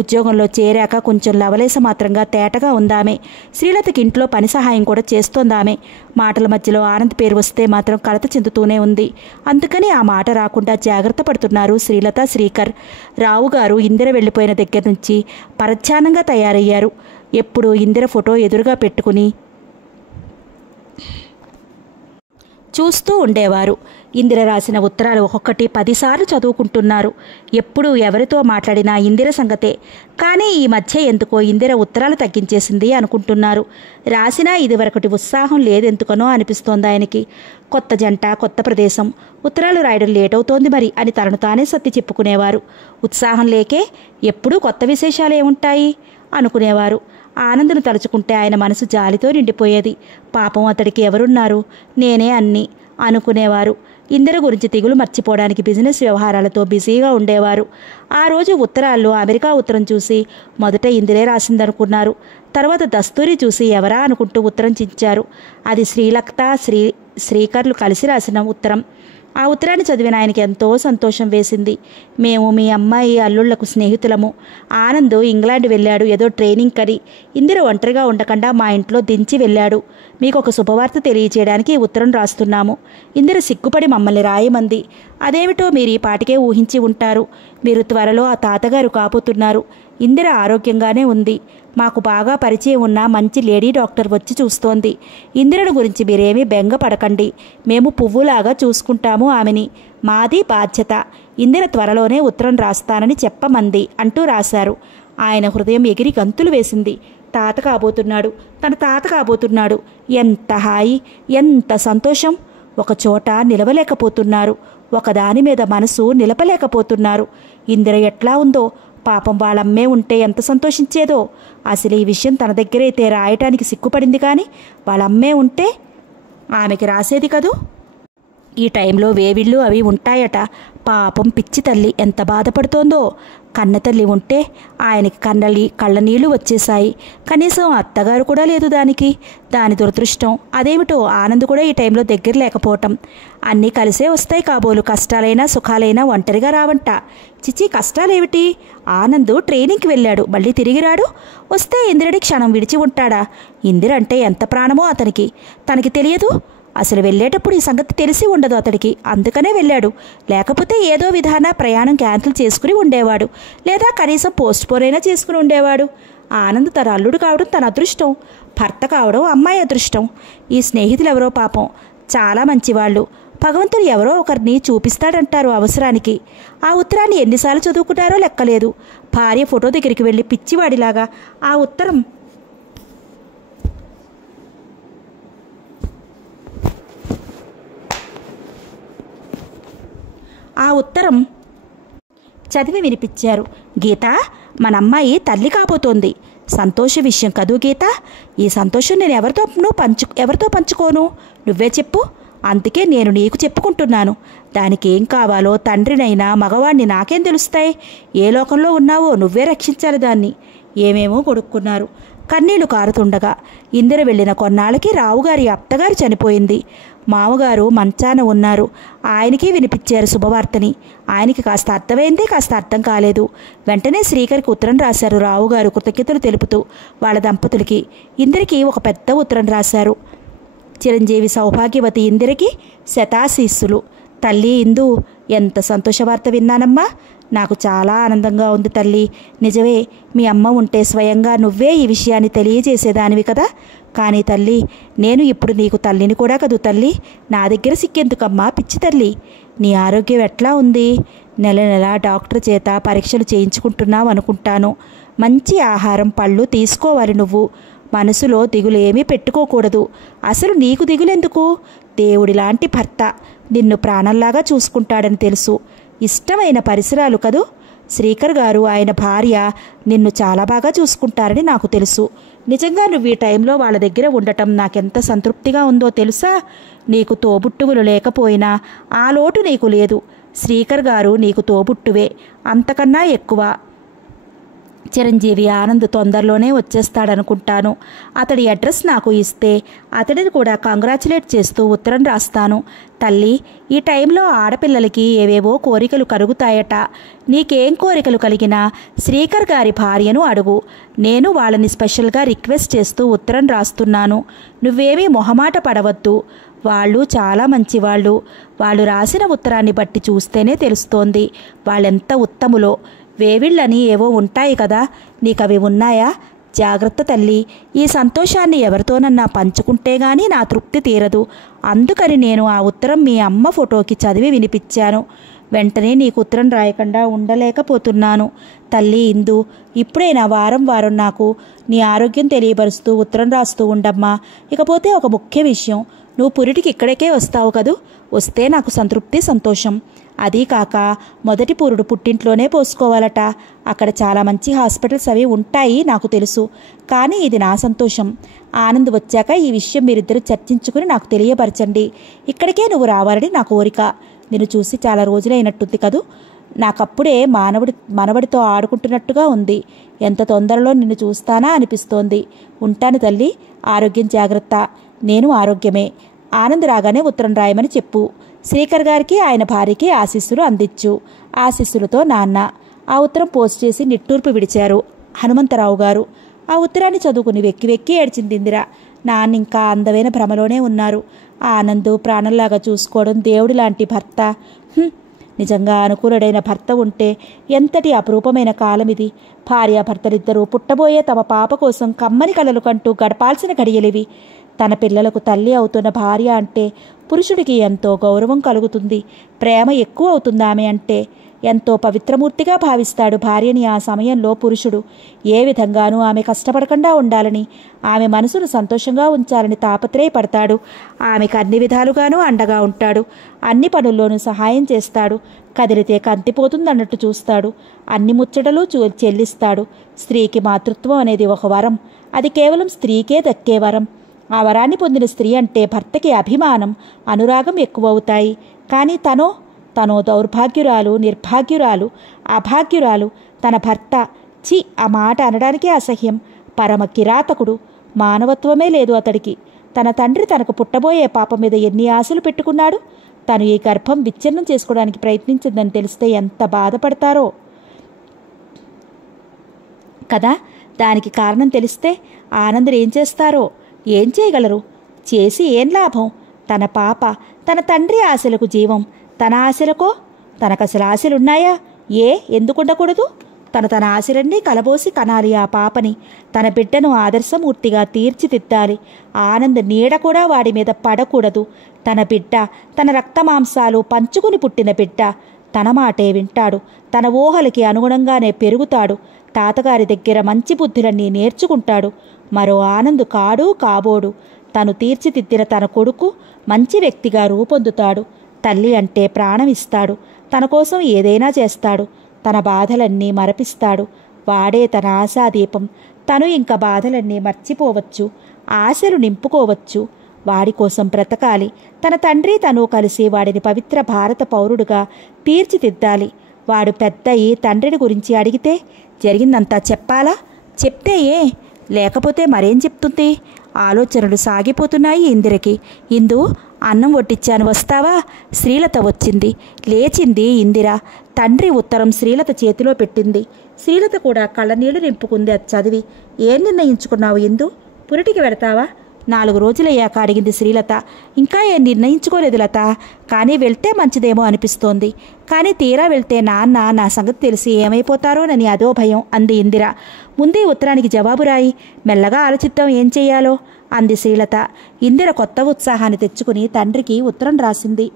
ఉద్యోగంలో చేరాక కొంచెం లవలేస మాత్రంగా తేటగా ఉందామే. శ్రీలతకి ఇంట్లో పని సహాయం కూడా చేస్తోందామే. మాటల మధ్యలో ఆనంద్ పేరు వస్తే మాత్రం కలత చెందుతూనే ఉంది. అందుకని ఆ మాట రాకుండా జాగ్రత్త పడుతున్నారు శ్రీలత, శ్రీకర్. రావుగారు ఇందిర వెళ్ళిపోయిన దగ్గర నుంచి పరధ్యానంగా తయారయ్యారు. ఎప్పుడు ఇందిర ఫోటో ఎదురుగా పెట్టుకుని చూస్తూ ఉండేవారు. ఇందిర రాసిన ఉత్తరాలు ఒక్కొక్కటి 10 సార్లు చదువుకుంటున్నారు. ఎప్పుడు ఎవరితో మాట్లాడినా ఇందిర సంగతే. కానీ ఈ మధ్య ఎందుకో ఇందిర ఉత్తరాలు తగ్గించేసింది అనుకుంటున్నారు. రాసినా ఇదివరకటి ఉత్సాహం లేదెందుకనో అనిపిస్తోంది ఆయనకి. కొత్త జంట, కొత్త ప్రదేశం, ఉత్తరాలు రాయడం లేటవుతోంది మరి అని తనను తానే సత్తి చెప్పుకునేవారు. ఉత్సాహం లేకే ఎప్పుడూ కొత్త విశేషాలేముంటాయి అనుకునేవారు. ఆనంద్ను తలుచుకుంటే ఆయన మనసు జాలితో నిండిపోయేది. పాపం అతడికి ఎవరున్నారు, నేనే అన్నీ అనుకునేవారు. ఇందిర గురించి తెగులు మర్చిపోవడానికి బిజినెస్ వ్యవహారాలతో బిజీగా ఉండేవారు. ఆ రోజు ఉత్తరాల్లో అమెరికా ఉత్తరం చూసి మొదట ఇందిరే రాసిందనుకున్నారు. తర్వాత దస్తూరి చూసి ఎవరా అనుకుంటూ ఉత్తరం చించారు. అది శ్రీలత, శ్రీకర్లు కలిసి రాసిన ఉత్తరం. ఆ ఉత్తరాన్ని చదివిన ఆయనకి ఎంతో సంతోషం వేసింది. మేము మీ అమ్మాయి అల్లుళ్లకు స్నేహితులము. ఆనంద్ ఇంగ్లాండ్ వెళ్ళాడు ఏదో ట్రైనింగ్ కని. ఇందిర ఒంటరిగా ఉండకుండా మా ఇంట్లో దించి వెళ్ళాడు. మీకు ఒక శుభవార్త తెలియచేయడానికి ఉత్తరం రాస్తున్నాము. ఇందిర సిగ్గుపడి మమ్మల్ని రాయమంది. అదేమిటో మీరు ఈ పాటికే ఊహించి ఉంటారు. మీరు త్వరలో ఆ తాతగారు కాబోతున్నారు. ఇందిర ఆరోగ్యంగానే ఉంది. మాకు బాగా పరిచయం ఉన్న మంచి లేడీ డాక్టర్ వచ్చి చూస్తోంది. ఇందిరను గురించి మీరేమీ బెంగపడకండి. మేము పువ్వులాగా చూసుకుంటాము ఆమెని. మాది బాధ్యత. ఇందిర త్వరలోనే ఉత్తరం రాస్తానని చెప్పమంది అంటూ రాశారు. ఆయన హృదయం ఎగిరి గంతులు వేసింది. తాత కాబోతున్నాడు, తన తాత కాబోతున్నాడు. ఎంత హాయి, ఎంత సంతోషం. ఒకచోట నిలవలేకపోతున్నారు. ఒకదాని మీద మనసు నిలపలేకపోతున్నారు. ఇందిర ఎట్లా ఉందో పాపం. వాళ్ళమ్మే ఉంటే ఎంత సంతోషించేదో. అసలు ఈ విషయం తన దగ్గరైతే రాయటానికి సిగ్గుపడింది. కానీ వాళ్ళమ్మే ఉంటే ఆమెకి రాసేది కదూ. ఈ టైంలో వేవిళ్ళు అవి ఉంటాయట. పాపం పిచ్చి తల్లి ఎంత బాధపడుతోందో. కన్నతల్లి ఉంటే ఆయనకి కళ్ళనీళ్లు వచ్చేశాయి. కనీసం అత్తగారు కూడా లేదు దానికి. దాని దురదృష్టం. అదేమిటో ఆనంద్ కూడా ఈ టైంలో దగ్గర లేకపోవటం. అన్నీ కలిసే వస్తాయి కాబోలు. కష్టాలైనా సుఖాలైనా ఒంటరిగా రావంట. చిచి, కష్టాలేమిటి? ఆనంద్ ట్రైనింగ్కి వెళ్ళాడు, మళ్ళీ తిరిగి రాడు. వస్తే ఇందిరని క్షణం విడిచి ఉంటాడా? ఇందిర అంటే ఎంత ప్రాణమో అతనికి. తనకి తెలియదు. అసలు వెళ్ళేటప్పుడు ఈ సంగతి తెలిసి ఉండదు అతడికి. అందుకనే వెళ్ళాడు. లేకపోతే ఏదో విధాన ప్రయాణం క్యాన్సిల్ చేసుకుని ఉండేవాడు. లేదా కనీసం పోస్ట్ పోన్ అయినా చేసుకుని ఉండేవాడు. ఆనంద్ తన అల్లుడు కావడం తన అదృష్టం. భర్త కావడం అమ్మాయి అదృష్టం. ఈ స్నేహితులు ఎవరో పాపం చాలా మంచివాళ్ళు. భగవంతుడు ఎవరో ఒకరిని చూపిస్తాడంటారు అవసరానికి. ఆ ఉత్తరాన్ని ఎన్నిసార్లు చదువుకున్నారో లెక్కలేదు. భార్య ఫోటో దగ్గరికి వెళ్ళి పిచ్చివాడిలాగా ఆ ఉత్తరం చదివి వినిపించారు. గీత, మన అమ్మాయి తల్లి కాబోతోంది. సంతోష విషయం కదూ గీత. ఈ సంతోషం నేను ఎవరితో పంచుకోను? నువ్వే చెప్పు. అందుకే నేను నీకు చెప్పుకుంటున్నాను. దానికి ఏం కావాలో తండ్రినైనా మగవాణ్ణి నాకేం తెలుస్తాయి? ఏ లోకంలో ఉన్నావో నువ్వే రక్షించాలి దాన్ని. ఏమేమో కొడుక్కున్నారు. కన్నీళ్లు కారుతుండగా ఇందిర వెళ్ళిన కొన్నాళ్ళకి రావుగారి అత్తగారు చనిపోయింది. మామగారు మంచాన ఉన్నారు. ఆయనకి వినిపించారు శుభవార్తని. ఆయనకి కాస్త అర్థమైంది, కాస్త అర్థం కాలేదు. వెంటనే శ్రీకర్కి ఉత్తరం రాశారు రావుగారు కృతజ్ఞతలు తెలుపుతూ. వాళ్ళ దంపతులకి ఇందిరకి ఒక పెద్ద ఉత్తరం రాశారు. చిరంజీవి సౌభాగ్యవతి ఇందిరకి శతాశీస్సులు. తల్లి ఇందు, ఎంత సంతోషవార్త విన్నానమ్మా. నాకు చాలా ఆనందంగా ఉంది తల్లి. నిజమే, మీ అమ్మ ఉంటే స్వయంగా నువ్వే ఈ విషయాన్ని తెలియజేసేదానివి కదా. కానీ తల్లి, నేను ఇప్పుడు నీకు తల్లిని కూడా కదూ తల్లి. నా దగ్గర సిక్కేందుకమ్మా పిచ్చి తల్లి. నీ ఆరోగ్యం ఎట్లా ఉంది? నెల నెల డాక్టర్ చేత పరీక్షలు చేయించుకుంటున్నావు అనుకుంటాను. మంచి ఆహారం, పళ్ళు తీసుకోవాలి. నువ్వు మనసులో దిగులేమీ పెట్టుకోకూడదు. అసలు నీకు దిగులెందుకు? దేవుడిలాంటి భర్త నిన్ను ప్రాణంలాగా చూసుకుంటాడని తెలుసు. ఇష్టమైన పరిసరాలు కదూ. శ్రీకర్ గారు, ఆయన భార్య నిన్ను చాలా బాగా చూసుకుంటారని నాకు తెలుసు. నిజంగా నువ్వు ఈ టైంలో వాళ్ళ దగ్గర ఉండటం నాకెంత సంతృప్తిగా ఉందో తెలుసా? నీకు తోబుట్టువులు లేకపోయినా ఆ లోటు నీకు లేదు. శ్రీకర్ గారు నీకు తోబుట్టువే, అంతకన్నా ఎక్కువ. చిరంజీవి ఆనంద్ తొందరలోనే వచ్చేస్తాడనుకుంటాను. అతడి అడ్రస్ నాకు ఇస్తే అతడిని కూడా కంగ్రాచులేట్ చేస్తూ ఉత్తరం రాస్తాను. తల్లి, ఈ టైంలో ఆడపిల్లలకి ఏవేవో కోరికలు కలుగుతాయట. నీకేం కోరికలు కలిగినా శ్రీకర్ గారి భార్యను అడుగు. నేను వాళ్ళని స్పెషల్గా రిక్వెస్ట్ చేస్తూ ఉత్తరం రాస్తున్నాను. నువ్వేమీ మొహమాట పడవద్దు. వాళ్ళు చాలా మంచివాళ్ళు. వాళ్ళు రాసిన ఉత్తరాన్ని బట్టి చూస్తేనే తెలుస్తోంది వాళ్ళెంత ఉత్తములో. వేవిళ్ళని ఏవో ఉంటాయి కదా, నీకవి ఉన్నాయా? జాగ్రత్త తల్లి. ఈ సంతోషాన్ని ఎవరితోనన్నా పంచుకుంటే గానీ నా తృప్తి తీరదు. అందుకని నేను ఆ ఉత్తరం మీ అమ్మ ఫోటోకి చదివి వినిపించాను. వెంటనే నీకు ఉత్తరం రాయకుండా ఉండలేకపోతున్నాను. తల్లి ఇందు, ఇప్పుడైనా వారం వారం నాకు నీ ఆరోగ్యం తెలియపరుస్తూ ఉత్తరం రాస్తూ ఉండమ్మా. ఇకపోతే ఒక ముఖ్య విషయం, నువ్వు పురిటికి ఇక్కడికే వస్తావు కదూ. వస్తే నాకు సంతృప్తి, సంతోషం. అదీ కాక మొదటి పురుడు పుట్టింట్లోనే పోసుకోవాలట. అక్కడ చాలా మంచి హాస్పిటల్స్ అవి ఉంటాయి నాకు తెలుసు. కానీ ఇది నా సంతోషం. ఆనంద్ వచ్చాక ఈ విషయం మీరిద్దరూ చర్చించుకుని నాకు తెలియపరచండి. ఇక్కడికే నువ్వు రావాలని నా కోరిక. నిన్ను చూసి చాలా రోజులైనట్టుంది కదూ. నాకప్పుడే మనవడితో ఆడుకుంటున్నట్టుగా ఉంది. ఎంత తొందరలో నిన్ను చూస్తానా అనిపిస్తోంది. ఉంటాను తల్లి. ఆరోగ్యం జాగ్రత్త. నేను ఆరోగ్యమే. ఆనంద్ రాగానే ఉత్తరం రాయమని చెప్పు. శ్రీకర్ గారికి, ఆయన భార్యకి ఆశీస్సులు అందించు. ఆశీస్సులతో నాన్న. ఆ ఉత్తరం పోస్ట్ చేసి నిట్టూర్పు విడిచారు హనుమంతరావు గారు. ఆ ఉత్తరాన్ని చదువుకుని వెక్కి వెక్కి ఏడ్చింది ఇందిర. నాన్న ఇంకా అందమైన భ్రమలోనే ఉన్నారు. ఆనంద్ ప్రాణంలాగా చూసుకోవడం, దేవుడి లాంటి భర్త. నిజంగా అనుకూలుడైన భర్త ఉంటే ఎంతటి అపురూపమైన కాలం ఇది. భార్యాభర్తలిద్దరూ పుట్టబోయే తమ పాప కోసం కమ్మని కలలు కంటూ గడపాల్సిన గడియలివి. తన పిల్లలకు తల్లి అవుతున్న భార్య అంటే పురుషుడికి ఎంతో గౌరవం కలుగుతుంది. ప్రేమ ఎక్కువ అవుతుంది ఆమె అంటే. ఎంతో పవిత్రమూర్తిగా భావిస్తాడు భార్యని ఆ సమయంలో పురుషుడు. ఏ విధంగానూ ఆమె కష్టపడకుండా ఉండాలని, ఆమె మనసును సంతోషంగా ఉంచాలని తాపత్రయపడతాడు. ఆమెకు అన్ని విధాలుగానూ అండగా ఉంటాడు. అన్ని పనుల్లోనూ సహాయం చేస్తాడు. కదిలితే కంతిపోతుందన్నట్టు చూస్తాడు. అన్ని ముచ్చటలు చెల్లిస్తాడు. స్త్రీకి మాతృత్వం అనేది ఒక వరం. అది కేవలం స్త్రీకే దక్కే వరం. ఆ వరాన్ని పొందిన స్త్రీ అంటే భర్తకి అభిమానం, అనురాగం ఎక్కువవుతాయి. కానీ తనో దౌర్భాగ్యురాలు, నిర్భాగ్యురాలు, అభాగ్యురాలు. తన భర్త, చి, ఆ మాట అనడానికే అసహ్యం. పరమ కిరాతకుడు. మానవత్వమే లేదు అతడికి. తన తండ్రి తనకు పుట్టబోయే పాప మీద ఎన్ని ఆశలు పెట్టుకున్నాడు. తను ఈ గర్భం విచ్ఛిన్నం చేసుకోవడానికి ప్రయత్నించిందని తెలిస్తే ఎంత బాధపడతారో కదా. దానికి కారణం తెలిస్తే ఆనంద్ ఏం చేస్తారో. ఏం చేయగలరు? చేసి ఏం లాభం? తన పాప, తన తండ్రి ఆశలకు జీవం. తన ఆశలకో? తనకసలు ఆశలున్నాయా? ఎందుకుండకూడదు? తన ఆశలన్నీ కలబోసి కనాలి ఆ పాపని. తన బిడ్డను ఆదర్శమూర్తిగా తీర్చిదిద్దాలి. ఆనంద్ నీడ కూడా వాడి మీద పడకూడదు. తన బిడ్డ, తన రక్తమాంసాలు పంచుకుని పుట్టిన బిడ్డ. తన మాటే వింటాడు. తన ఊహలకి అనుగుణంగానే పెరుగుతాడు. తాతగారి దగ్గర మంచి బుద్ధులన్నీ నేర్చుకుంటాడు. మరో ఆనంద్ కాడు, కాబోడు. తను తీర్చిదిద్దిన తన కొడుకు మంచి వ్యక్తిగా రూపొందుతాడు. తల్లి అంటే ప్రాణం ఇస్తాడు. తన కోసం ఏదైనా చేస్తాడు. తన బాధలన్నీ మరపిస్తాడు. వాడే తన ఆశాదీపం. తను ఇంక బాధలన్నీ మర్చిపోవచ్చు. ఆశలు నింపుకోవచ్చు. వాడి కోసం బ్రతకాలి. తన తండ్రి తను కలిసి వాడిని పవిత్ర భారత పౌరుడుగా తీర్చిదిద్దాలి. వాడు పెద్దయి తండ్రిని గురించి అడిగితే జరిగిందంతా చెప్పాలా? చెప్తే లేకపోతే మరేం చెప్తుంది? ఆలోచనలు సాగిపోతున్నాయి ఇందిరకి. ఇందు, అన్నం వడ్డిచ్చాను, వస్తావా? శ్రీలత వచ్చింది. లేచింది ఇందిర. తండ్రి ఉత్తరం శ్రీలత చేతిలో పెట్టింది. శ్రీలత కూడా కళ్ళనీళ్లు నింపుకుంది అది చదివి. ఏం నిర్ణయించుకున్నావు ఇందు? పురిటికి వెడతావా? 4 రోజులయ్యాక అడిగింది శ్రీలత. ఇంకా ఏం నిర్ణయించుకోలేదు లత. కానీ వెళ్తే మంచిదేమో అనిపిస్తోంది. కానీ తీరా వెళ్తే నాన్న నా సంగతి తెలిసి ఏమైపోతారోనని అదో భయం అంది ఇందిర. ముందే ఉత్తరానికి జవాబు రాయి, మెల్లగా ఆలోచిద్దాం ఏం చెయ్యాలో అంది శ్రీలత. ఇందిర కొత్త ఉత్సాహాన్ని తెచ్చుకుని తండ్రికి ఉత్తరం రాసింది.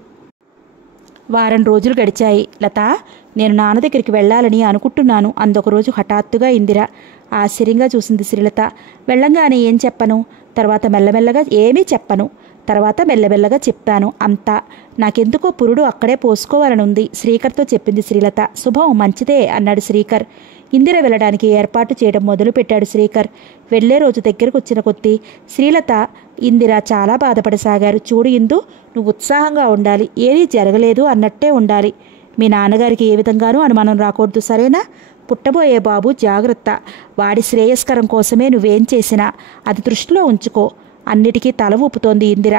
వారం రోజులు గడిచాయి. లత, నేను నాన్న దగ్గరికి వెళ్ళాలని అనుకుంటున్నాను అందొక రోజు హఠాత్తుగా ఇందిర. ఆశ్చర్యంగా చూసింది శ్రీలత. వెళ్ళంగానే ఏం చెప్పను, తర్వాత మెల్లమెల్లగా ఏమీ చెప్పను, తర్వాత మెల్లమెల్లగా చెప్తాను అంతా. నాకెందుకో పురుడు అక్కడే పోసుకోవాలనుంది శ్రీకర్తో చెప్పింది శ్రీలత. శుభం, మంచిదే అన్నాడు శ్రీకర్. ఇందిర వెళ్ళడానికి ఏర్పాటు చేయడం మొదలుపెట్టాడు శ్రీకర్. వెళ్లే రోజు దగ్గరకు వచ్చిన కొద్దీ శ్రీలత, ఇందిర చాలా బాధపడసాగారు. చూడు ఇందు, నువ్వు ఉత్సాహంగా ఉండాలి, ఏదీ జరగలేదు అన్నట్టే ఉండాలి. మీ నాన్నగారికి ఏ విధంగానూ అనుమానం రాకూడదు, సరేనా? పుట్టబోయే బాబు జాగ్రత్త, వాడి శ్రేయస్కరం కోసమే నువ్వేం చేసినా అది దృష్టిలో ఉంచుకో. అన్నిటికీ తల ఊపుతోంది ఇందిర.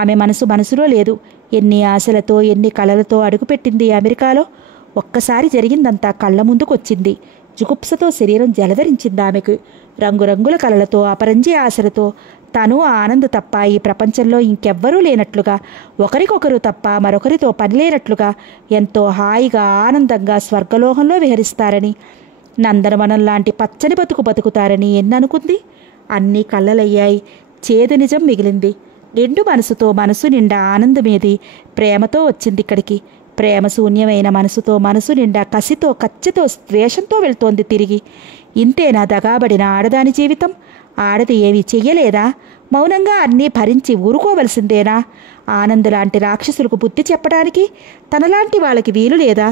ఆమె మనసులో లేదు. ఎన్ని ఆశలతో ఎన్ని కలలతో అడుగుపెట్టింది అమెరికాలో. ఒక్కసారి జరిగిందంతా కళ్ళ ముందుకొచ్చింది. జుగుప్సతో శరీరం జలధరించింది ఆమెకు. రంగురంగుల కలలతో అపరంజి ఆశలతో తను ఆనంద్ తప్ప ఈ ప్రపంచంలో ఇంకెవ్వరూ లేనట్లుగా, ఒకరికొకరు తప్ప మరొకరితో పని లేనట్లుగా ఎంతో హాయిగా ఆనందంగా స్వర్గలోహంలో విహరిస్తారని, నందనవనం లాంటి పచ్చని బతుకుతారని ఎన్ననుకుంది. అన్నీ కళ్ళలయ్యాయి. చేదు నిజం మిగిలింది. నిండు మనసుతో మనసు నిండా ఆనందమేది ప్రేమతో వచ్చింది ఇక్కడికి. ప్రేమ శూన్యమైన మనసుతో మనసు నిండా కసితో కచ్చితో ద్వేషంతో వెళ్తోంది తిరిగి. ఇంతేనా దగాబడిన ఆడదాని జీవితం? ఆడది ఏమీ చెయ్యలేదా? మౌనంగా అన్నీ భరించి ఊరుకోవలసిందేనా? ఆనంద్ లాంటి రాక్షసులకు బుద్ధి చెప్పడానికి తనలాంటి వాళ్ళకి వీలు లేదా?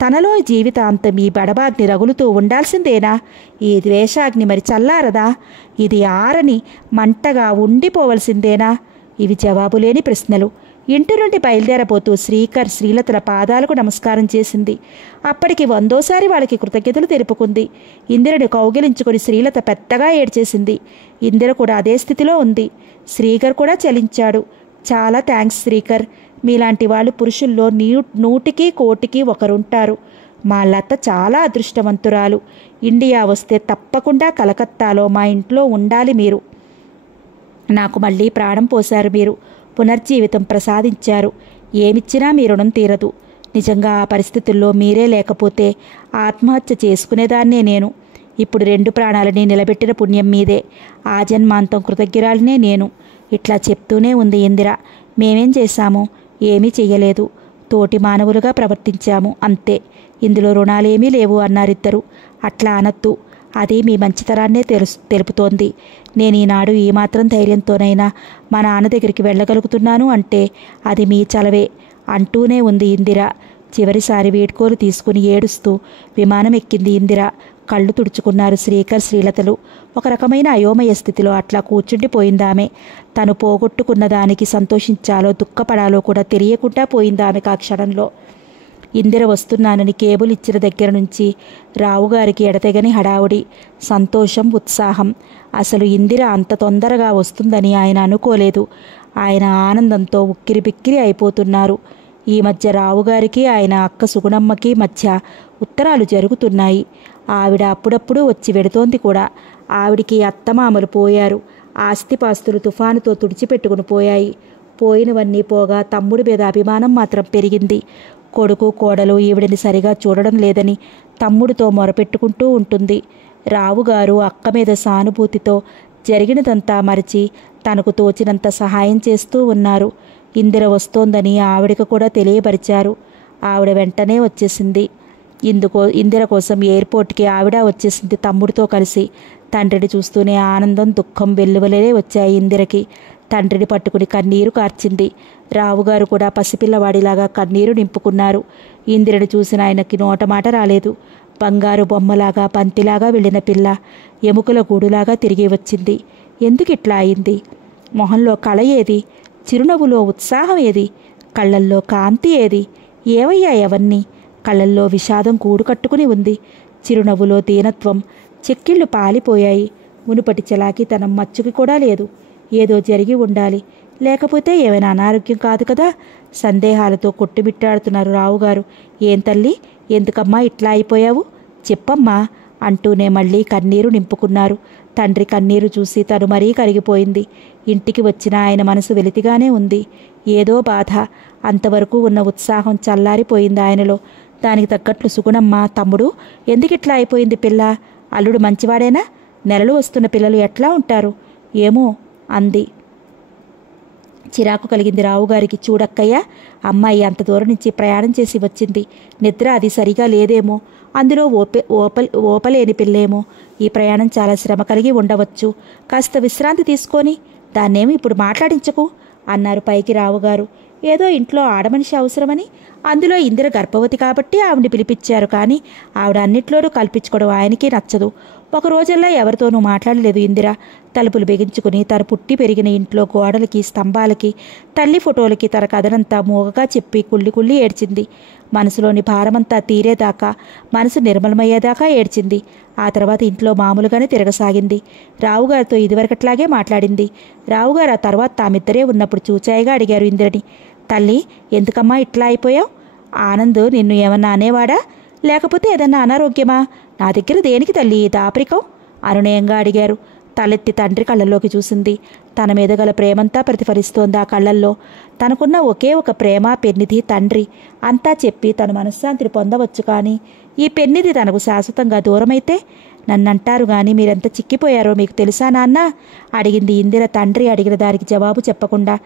తనలో జీవితాంతం ఈ బడబాగ్ని రగులుతూ ఉండాల్సిందేనా? ఈ ద్వేషాగ్ని మరి చల్లారదా? ఇది ఆరని మంటగా ఉండిపోవలసిందేనా? ఇవి జవాబులేని ప్రశ్నలు. ఇంటి నుండి బయలుదేరబోతూ శ్రీకర్ శ్రీలతల పాదాలకు నమస్కారం చేసింది. అప్పటికి 100సారి వాళ్ళకి కృతజ్ఞతలు తెలుపుకుంది. ఇందిరని కౌగిలించుకుని శ్రీలత పెద్దగా ఏడ్చేసింది. ఇందిర కూడా అదే స్థితిలో ఉంది. శ్రీకర్ కూడా చలించాడు. చాలా థ్యాంక్స్ శ్రీకర్. మీలాంటి వాళ్ళు పురుషుల్లో 100కి 1,00,00,000కి ఒకరుంటారు. మా లత చాలా అదృష్టవంతురాలు. ఇండియా వస్తే తప్పకుండా కలకత్తాలో మా ఇంట్లో ఉండాలి మీరు. నాకు మళ్ళీ ప్రాణం పోశారు మీరు. పునర్జీవితం ప్రసాదించారు. ఏమిచ్చినా మీ రుణం తీరదు. నిజంగా ఆ పరిస్థితుల్లో మీరే లేకపోతే ఆత్మహత్య చేసుకునేదాన్నే నేను. ఇప్పుడు 2 ప్రాణాలని నిలబెట్టిన పుణ్యం మీదే. ఆ జన్మాంతం కృతజ్ఞురాలినే నేను. ఇట్లా చెప్తూనే ఉంది ఇందిర. మేమేం చేశాము? ఏమీ చెయ్యలేదు. తోటి మానవులుగా ప్రవర్తించాము అంతే. ఇందులో రుణాలేమీ లేవు అన్నారిద్దరు. అట్లా అనొద్దు. అది మీ మంచితనాన్నే తెలుపుతోంది. నేను ఈనాడు ఏమాత్రం ధైర్యంతోనైనా మా నాన్న దగ్గరికి వెళ్ళగలుగుతున్నాను అంటే అది మీ చలవే అంటూనే ఉంది ఇందిర. చివరిసారి వీడ్కోలు తీసుకుని ఏడుస్తూ విమానం ఎక్కింది ఇందిర. కళ్ళు తుడుచుకున్నారు శ్రీకర్ శ్రీలతలు. ఒక రకమైన అయోమయ స్థితిలో అట్లా కూర్చుండిపోయిందామె. తను పోగొట్టుకున్న దానికి సంతోషించాలో దుఃఖపడాలో కూడా తెలియకుండా పోయిందామెకు ఆ క్షణంలో. ఇందిర వస్తున్నానని కేబుల్ ఇచ్చిన దగ్గర నుంచి రావుగారికి ఎడతెగని హడావుడి, సంతోషం, ఉత్సాహం. అసలు ఇందిర అంత తొందరగా వస్తుందని ఆయన అనుకోలేదు. ఆయన ఆనందంతో ఉక్కిరిబిక్కిరి అయిపోతున్నారు. ఈ మధ్య రావుగారికి ఆయన అక్క సుగుణమ్మకి మధ్య ఉత్తరాలు జరుగుతున్నాయి. ఆవిడ అప్పుడప్పుడు వచ్చి వెడుతోంది కూడా. ఆవిడికి అత్తమామలు పోయారు. ఆస్తిపాస్తులు తుఫానుతో తుడిచిపెట్టుకుని పోయాయి. పోయినవన్నీ పోగా తమ్ముడి మీద అభిమానం మాత్రం పెరిగింది. కొడుకు కోడలు ఈవిడిని సరిగా చూడడం లేదని తమ్ముడితో మొరపెట్టుకుంటూ ఉంటుంది. రావుగారు అక్క మీద సానుభూతితో జరిగినదంతా మరిచి తనకు తోచినంత సహాయం చేస్తూ ఉన్నారు. ఇందిర వస్తోందని ఆవిడకు కూడా తెలియపరిచారు. ఆవిడ వెంటనే వచ్చేసింది. ఇందిర కోసం ఎయిర్పోర్ట్కి ఆవిడ వచ్చేసింది తమ్ముడితో కలిసి. తండ్రిని చూస్తూనే ఆనందం, దుఃఖం వెల్లువలే వచ్చాయి ఇందిరకి. తండ్రిని పట్టుకుని కన్నీరు కార్చింది. రావుగారు కూడా పసిపిల్లవాడిలాగా కన్నీరు నింపుకున్నారు. ఇందిరని చూసిన ఆయనకి నోటమాట రాలేదు. బంగారు బొమ్మలాగా బంతిలాగా వెళ్ళిన పిల్ల ఎముకల గూడులాగా తిరిగి వచ్చింది. ఎందుకిట్లా అయింది? మొహంలో కళ ఏది? చిరునవ్వులో ఉత్సాహం ఏది? కళ్ళల్లో కాంతి ఏది? ఏవయ్యాయి అవన్నీ? కళ్ళల్లో విషాదం గూడు కట్టుకుని ఉంది. చిరునవ్వులో దీనత్వం. చెక్కిళ్ళు పాలిపోయాయి. మునుపటి చలాకీతనం మచ్చుకి కూడా లేదు. ఏదో జరిగి ఉండాలి. లేకపోతే ఏమైనా అనారోగ్యం కాదు కదా? సందేహాలతో కొట్టుమిట్టాడుతున్నారు రావుగారు. ఏం తల్లి, ఎందుకమ్మా ఇట్లా అయిపోయావు? చెప్పమ్మా అంటూనే మళ్ళీ కన్నీరు నింపుకున్నారు. తండ్రి కన్నీరు చూసి తను మరీ కరిగిపోయింది. ఇంటికి వచ్చిన ఆయన మనసు వెలితిగానే ఉంది. ఏదో బాధ. అంతవరకు ఉన్న ఉత్సాహం చల్లారిపోయింది ఆయనలో. దానికి తగ్గట్లు సుగుణమ్మ, తమ్ముడు ఎందుకిట్లా అయిపోయింది పిల్ల? అల్లుడు మంచివాడేనా? నెలలు వస్తున్న పిల్లలు ఎట్లా ఉంటారు? ఏమో అంది. చిరాకు కలిగింది రావుగారికి. చూడక్కయ్య, అమ్మాయి అంత దూరం నుంచి ప్రయాణం చేసి వచ్చింది. నిద్ర అది సరిగా లేదేమో, అందులో ఓపలేని పిల్లేమో. ఈ ప్రయాణం చాలా శ్రమ కలిగి ఉండవచ్చు. కాస్త విశ్రాంతి తీసుకొని దాన్నేమి ఇప్పుడు మాట్లాడించకు అన్నారు పైకి రావుగారు. ఏదో ఇంట్లో ఆడమనిషి అవసరమని, అందులో ఇందిర గర్భవతి కాబట్టి ఆవిడ్ని పిలిపించారు. కానీ ఆవిడ అన్నిట్లోనూ కల్పించుకోవడం ఆయనకి నచ్చదు. ఒక రోజల్లా ఎవరితోనూ మాట్లాడలేదు ఇందిర. తలుపులు బిగించుకుని తను పుట్టి పెరిగిన ఇంట్లో గోడలకి, స్తంభాలకి, తల్లి ఫోటోలకి తన కథనంతా మూగగా చెప్పి కుళ్ళి కుళ్ళి ఏడ్చింది. మనసులోని భారమంతా తీరేదాకా, మనసు నిర్మలమయ్యేదాకా ఏడ్చింది. ఆ తర్వాత ఇంట్లో మామూలుగానే తిరగసాగింది. రావుగారితో ఇదివరకట్లాగే మాట్లాడింది. రావుగారు ఆ తర్వాత తామిద్దరే ఉన్నప్పుడు చూచాయిగా అడిగారు ఇందిరని, తల్లి, ఎందుకమ్మా ఇట్లా అయిపోయావు? ఆనంద్ నిన్ను ఏమన్నా అనేవాడా? లేకపోతే ఏదన్నా అనారోగ్యమా? నా దగ్గర దేనికి తల్లి దాపరికం? అనునయంగా అడిగారు. తలెత్తి తండ్రి కళ్ళల్లోకి చూసింది. తన మీద గల ప్రేమంతా ప్రతిఫలిస్తోంది ఆ కళ్ళల్లో. తనకున్న ఒకే ఒక ప్రేమ పెన్నిధి తండ్రి. అంతా చెప్పి తన మనశ్శాంతిని పొందవచ్చు. కానీ ఈ పెన్నిధి తనకు శాశ్వతంగా దూరమైతే? నన్నంటారు గాని మీరెంత చిక్కిపోయారో మీకు తెలుసా నాన్న? అడిగింది ఇందిర తండ్రి అడిగిన దానికి జవాబు చెప్పకుండా.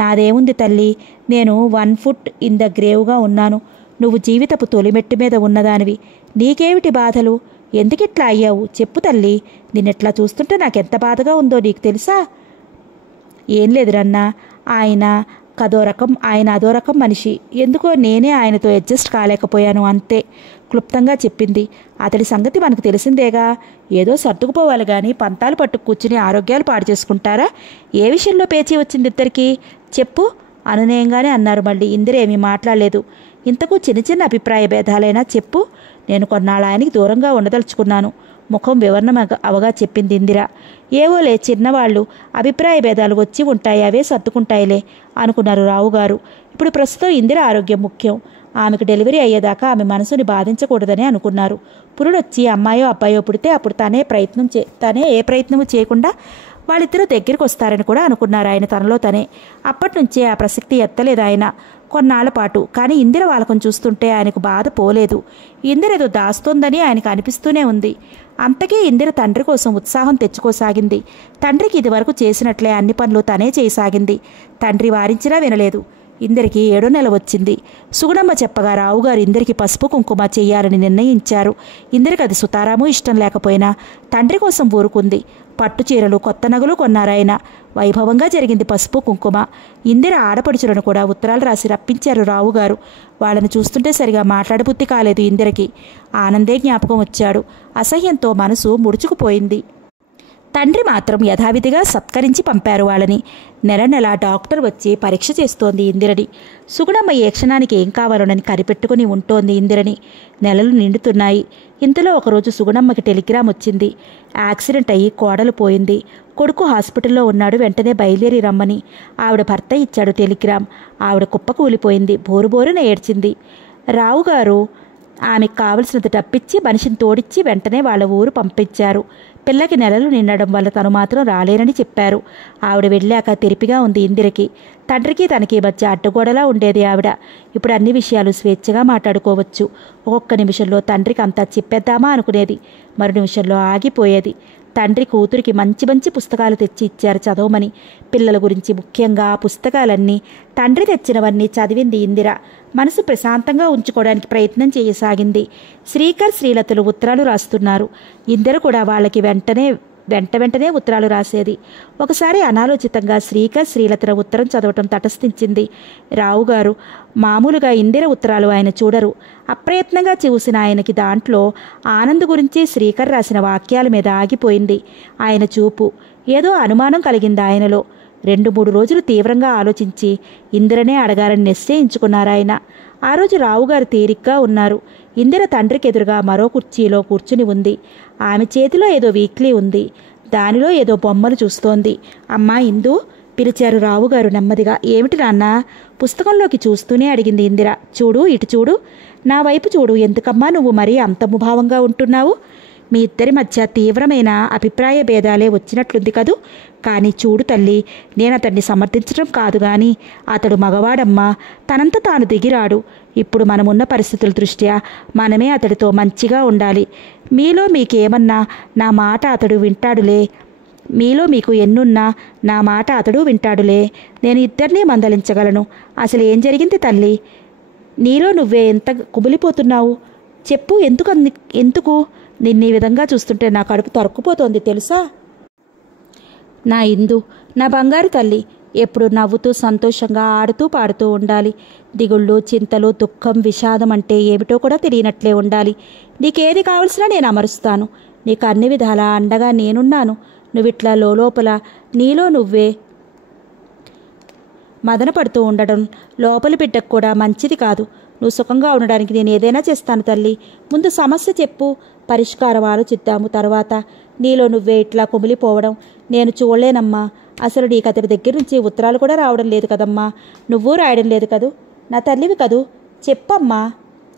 నాదేముంది తల్లి, నేను 1 ఫుట్ ఇన్ ద గ్రేవ్గా ఉన్నాను. నువ్వు జీవితపు తొలిమెట్టు మీద ఉన్నదానివి. నీకేమిటి బాధలు? ఎందుకిట్లా అయ్యావు చెప్పు తల్లి. నిన్నెట్లా చూస్తుంటే నాకెంత బాధగా ఉందో నీకు తెలుసా? ఏం లేదురన్నా, ఆయన అదో రకం మనిషి. ఎందుకో నేనే ఆయనతో అడ్జస్ట్ కాలేకపోయాను అంతే క్లుప్తంగా చెప్పింది. అతడి సంగతి మనకు తెలిసిందేగా. ఏదో సర్దుకుపోవాలి కానీ పంతాలు పట్టు కూర్చుని ఆరోగ్యాలు పాడు చేసుకుంటారా? ఏ విషయంలో పేచీ వచ్చింది ఇద్దరికి చెప్పు అనునయంగానే అన్నారు. మళ్ళీ ఇందిరేమీ మాట్లాడలేదు. ఇంతకు చిన్న చిన్న అభిప్రాయ భేదాలైనా చెప్పు. నేను కొన్నాళ్ళ ఆయనకి దూరంగా ఉండదలుచుకున్నాను. ముఖం వివరణ అవగా చెప్పింది ఇందిర. ఏవోలే చిన్నవాళ్ళు, అభిప్రాయ భేదాలు వచ్చి ఉంటాయి, అవే సర్దుకుంటాయిలే అనుకున్నారు రావుగారు. ఇప్పుడు ప్రస్తుతం ఇందిర ఆరోగ్యం ముఖ్యం. ఆమెకు డెలివరీ అయ్యేదాకా ఆమె మనసుని బాధించకూడదని అనుకున్నారు. పురుడొచ్చి అమ్మాయో అబ్బాయో పుడితే అప్పుడు తనే ఏ ప్రయత్నము చేయకుండా వాళ్ళిద్దరూ దగ్గరికి వస్తారని కూడా అనుకున్నారు ఆయన తనలో తనే. అప్పటినుంచే ఆ ప్రసక్తి ఎత్తలేదు ఆయన కొన్నాళ్ల పాటు. కానీ ఇందిర వాళ్ళకం చూస్తుంటే ఆయనకు బాధ పోలేదు. ఇందిర ఏదో దాస్తోందని ఆయనకు అనిపిస్తూనే ఉంది. అంతకే ఇందిర తండ్రి కోసం ఉత్సాహం తెచ్చుకోసాగింది. తండ్రికి ఇదివరకు చేసినట్లే అన్ని పనులు తనే చేయసాగింది. తండ్రి వారించినా వినలేదు. ఇందరికి 7వ నెల వచ్చింది. సుగుణమ్మ చెప్పగా రావుగారు ఇందరికి పసుపు కుంకుమ చెయ్యాలని నిర్ణయించారు. ఇందరికి అది సుతారాము ఇష్టం లేకపోయినా తండ్రి కోసం ఊరుకుంది. పట్టు చీరలు, కొత్త నగలు కొన్నారాయన. వైభవంగా జరిగింది పసుపు కుంకుమ. ఇందిర ఆడపడుచులను కూడా ఉత్తరాలు రాసి రప్పించారు రావుగారు. వాళ్ళని చూస్తుంటే సరిగా మాట్లాడబుద్ధి కాలేదు ఇందిరకి. ఆనందే జ్ఞాపకం వచ్చాడు. అసహ్యంతో మనసు ముడుచుకుపోయింది. తండ్రి మాత్రం యథావిధిగా సత్కరించి పంపారు వాళ్ళని. నెల నెల డాక్టర్ వచ్చి పరీక్ష చేస్తోంది ఇందిరని. సుగుణమ్మ ఏ క్షణానికి ఏం కావాలోనని కనిపెట్టుకుని ఉంటోంది ఇందిరని. నెలలు నిండుతున్నాయి. ఇంతలో ఒకరోజు సుగుణమ్మకి టెలిగ్రామ్ వచ్చింది. యాక్సిడెంట్ అయ్యి కోడలు పోయింది. కొడుకు హాస్పిటల్లో ఉన్నాడు, వెంటనే బయలుదేరి రమ్మని. ఆవిడ భర్త ఇచ్చాడు టెలిగ్రామ్. ఆవిడ కుప్పకూలిపోయింది. బోరుబోరున ఏడ్చింది. రావుగారు ఆమెకు కావలసినంత డబ్బిచ్చి మనిషిని తోడిచ్చి వెంటనే వాళ్ళ ఊరు పంపించారు. పిల్లకి నెలలు నిండడం వల్ల తను మాత్రం రాలేనని చెప్పారు. ఆవిడ వెళ్ళాక తెరిపిగా ఉంది ఇందిరకి. తండ్రికి తనకి మధ్య అడ్డగోడలా ఉండేది ఆవిడ. ఇప్పుడు అన్ని విషయాలు స్వేచ్ఛగా మాట్లాడుకోవచ్చు. ఒక్కొక్క నిమిషంలో తండ్రికి అంతా చెప్పేద్దామా అనుకునేది. మరో నిమిషంలో ఆగిపోయేది. తండ్రి కూతురికి మంచి మంచి పుస్తకాలు తెచ్చి ఇచ్చారు చదవమని. పిల్లల గురించి ముఖ్యంగా ఆ పుస్తకాలన్నీ తండ్రి తెచ్చినవన్నీ చదివింది ఇందిర. మనసు ప్రశాంతంగా ఉంచుకోవడానికి ప్రయత్నం చేయసాగింది. శ్రీకర్, శ్రీలతలు ఉత్తరాలు రాస్తున్నారు. ఇందిర కూడా వాళ్ళకి వెంటనే ఉత్తరాలు రాసేది. ఒకసారి అనాలోచితంగా శ్రీకర్, శ్రీలతల ఉత్తరం చదవటం తటస్థించింది. రావుగారు మామూలుగా ఇందిర ఉత్తరాలు ఆయన చూడరు. అప్రయత్నంగా చూసిన ఆయనకి దాంట్లో ఆనంద్ గురించి శ్రీకర్ రాసిన వాక్యాల మీద ఆగిపోయింది ఆయన చూపు. ఏదో అనుమానం కలిగింది ఆయనలో. 2-3 రోజులు తీవ్రంగా ఆలోచించి ఇందిరనే అడగాలని నిశ్చయించుకున్నారాయన. ఆ రోజు రావుగారు తీరిగ్గా ఉన్నారు. ఇందిర తండ్రికి ఎదురుగా మరో కుర్చీలో కూర్చుని ఉంది. ఆమె చేతిలో ఏదో వీక్లీ ఉంది. దానిలో ఏదో బొమ్మలు చూస్తోంది. అమ్మా ఇందు పిలిచారు రావుగారు నెమ్మదిగా. ఏమిటి నాన్న? పుస్తకంలోకి చూస్తూనే అడిగింది ఇందిర. చూడు, ఇటు చూడు, నా వైపు చూడు. ఎందుకమ్మా నువ్వు మరీ అంత ముభావంగా ఉంటున్నావు? మీ ఇద్దరి మధ్య తీవ్రమైన అభిప్రాయ భేదాలే వచ్చినట్లుంది కదూ. కానీ చూడు తల్లి, నేను అతన్ని సమర్థించడం కాదు గాని అతడు మగవాడమ్మా. తనంత తాను దిగిరాడు. ఇప్పుడు మనమున్న పరిస్థితుల దృష్ట్యా మనమే అతడితో మంచిగా ఉండాలి. మీలో మీకేమన్నా నా మాట అతడు వింటాడులే. మీలో మీకు ఎన్నున్నా నా మాట అతడు వింటాడులే. నేను ఇద్దరినీ మందలించగలను. అసలు ఏం జరిగింది తల్లి? నీలో నువ్వే ఎంత కుమిలిపోతున్నావు చెప్పు. ఎందుకు నిన్ను ఈ విధంగా చూస్తుంటే నా కడుపు తరుక్కుపోతోంది తెలుసా? నా ఇందు, నా బంగారు తల్లి, ఎప్పుడు నవ్వుతూ సంతోషంగా ఆడుతూ పాడుతూ ఉండాలి. దిగుళ్ళు, చింతలు, దుఃఖం, విషాదం అంటే ఏమిటో కూడా తెలియనట్లే ఉండాలి. నీకేది కావలసినా నేను అమరుస్తాను. నీకు అన్ని విధాలా అండగా నేనున్నాను. నువ్విట్లా లోపల నీలో నువ్వే మదన పడుతూ ఉండడం లోపలి బిడ్డకు కూడా మంచిది కాదు. నువ్వు సుఖంగా ఉండడానికి నేను ఏదైనా చేస్తాను తల్లి. ముందు సమస్య చెప్పు, పరిష్కారం ఆలోచిద్దాము. తర్వాత నీలో నువ్వే ఇట్లా కుమిలిపోవడం నేను చూడలేనమ్మా. అసలు నీకు అతడి దగ్గర నుంచి ఉత్తరాలు కూడా రావడం లేదు కదమ్మా. నువ్వు రాయడం లేదు కదూ. నా తల్లివి కదూ, చెప్పమ్మా.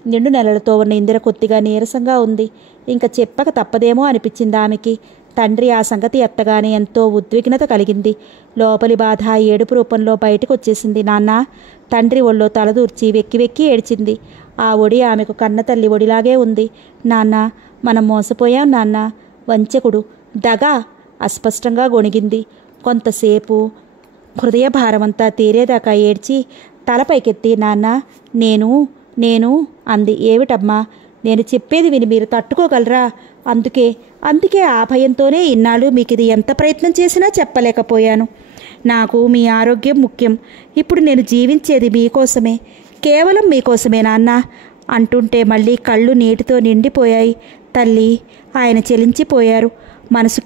నిండు నెలలతో ఉన్న ఇందిర కొద్దిగా నీరసంగా ఉంది. ఇంకా చెప్పక తప్పదేమో అనిపించింది ఆమెకి. తండ్రి ఆ సంగతి ఎత్తగానే ఎంతో ఉద్విగ్నత కలిగింది. లోపలి బాధ ఏడుపు రూపంలో బయటకు వచ్చేసింది. నాన్న, తండ్రి ఒళ్ళో తలదూర్చి వెక్కి వెక్కి ఏడ్చింది. ఆ ఒడి ఆమెకు కన్న తల్లి ఒడిలాగే ఉంది. నాన్న, మనం మోసపోయాం నాన్న. వంచకుడు, దగా అస్పష్టంగా గొణిగింది. కొంతసేపు హృదయ భారమంతా తీరేదాకా ఏడ్చి తలపైకెత్తి నాన్న నేను అంది. ఏమిటమ్మా? నేను చెప్పేది విని మీరు తట్టుకోగలరా? అందుకే ఆ భయంతోనే ఇన్నాళ్ళు మీకు ఇది ఎంత ప్రయత్నం చేసినా చెప్పలేకపోయాను. నాకు మీ ఆరోగ్యం ముఖ్యం. ఇప్పుడు నేను జీవించేది మీకోసమే, కేవలం మీకోసమే నాన్న అంటుంటే మళ్ళీ కళ్ళు నీటితో నిండిపోయాయి. తల్లి, ఆయన చెలించిపోయారు. మనసు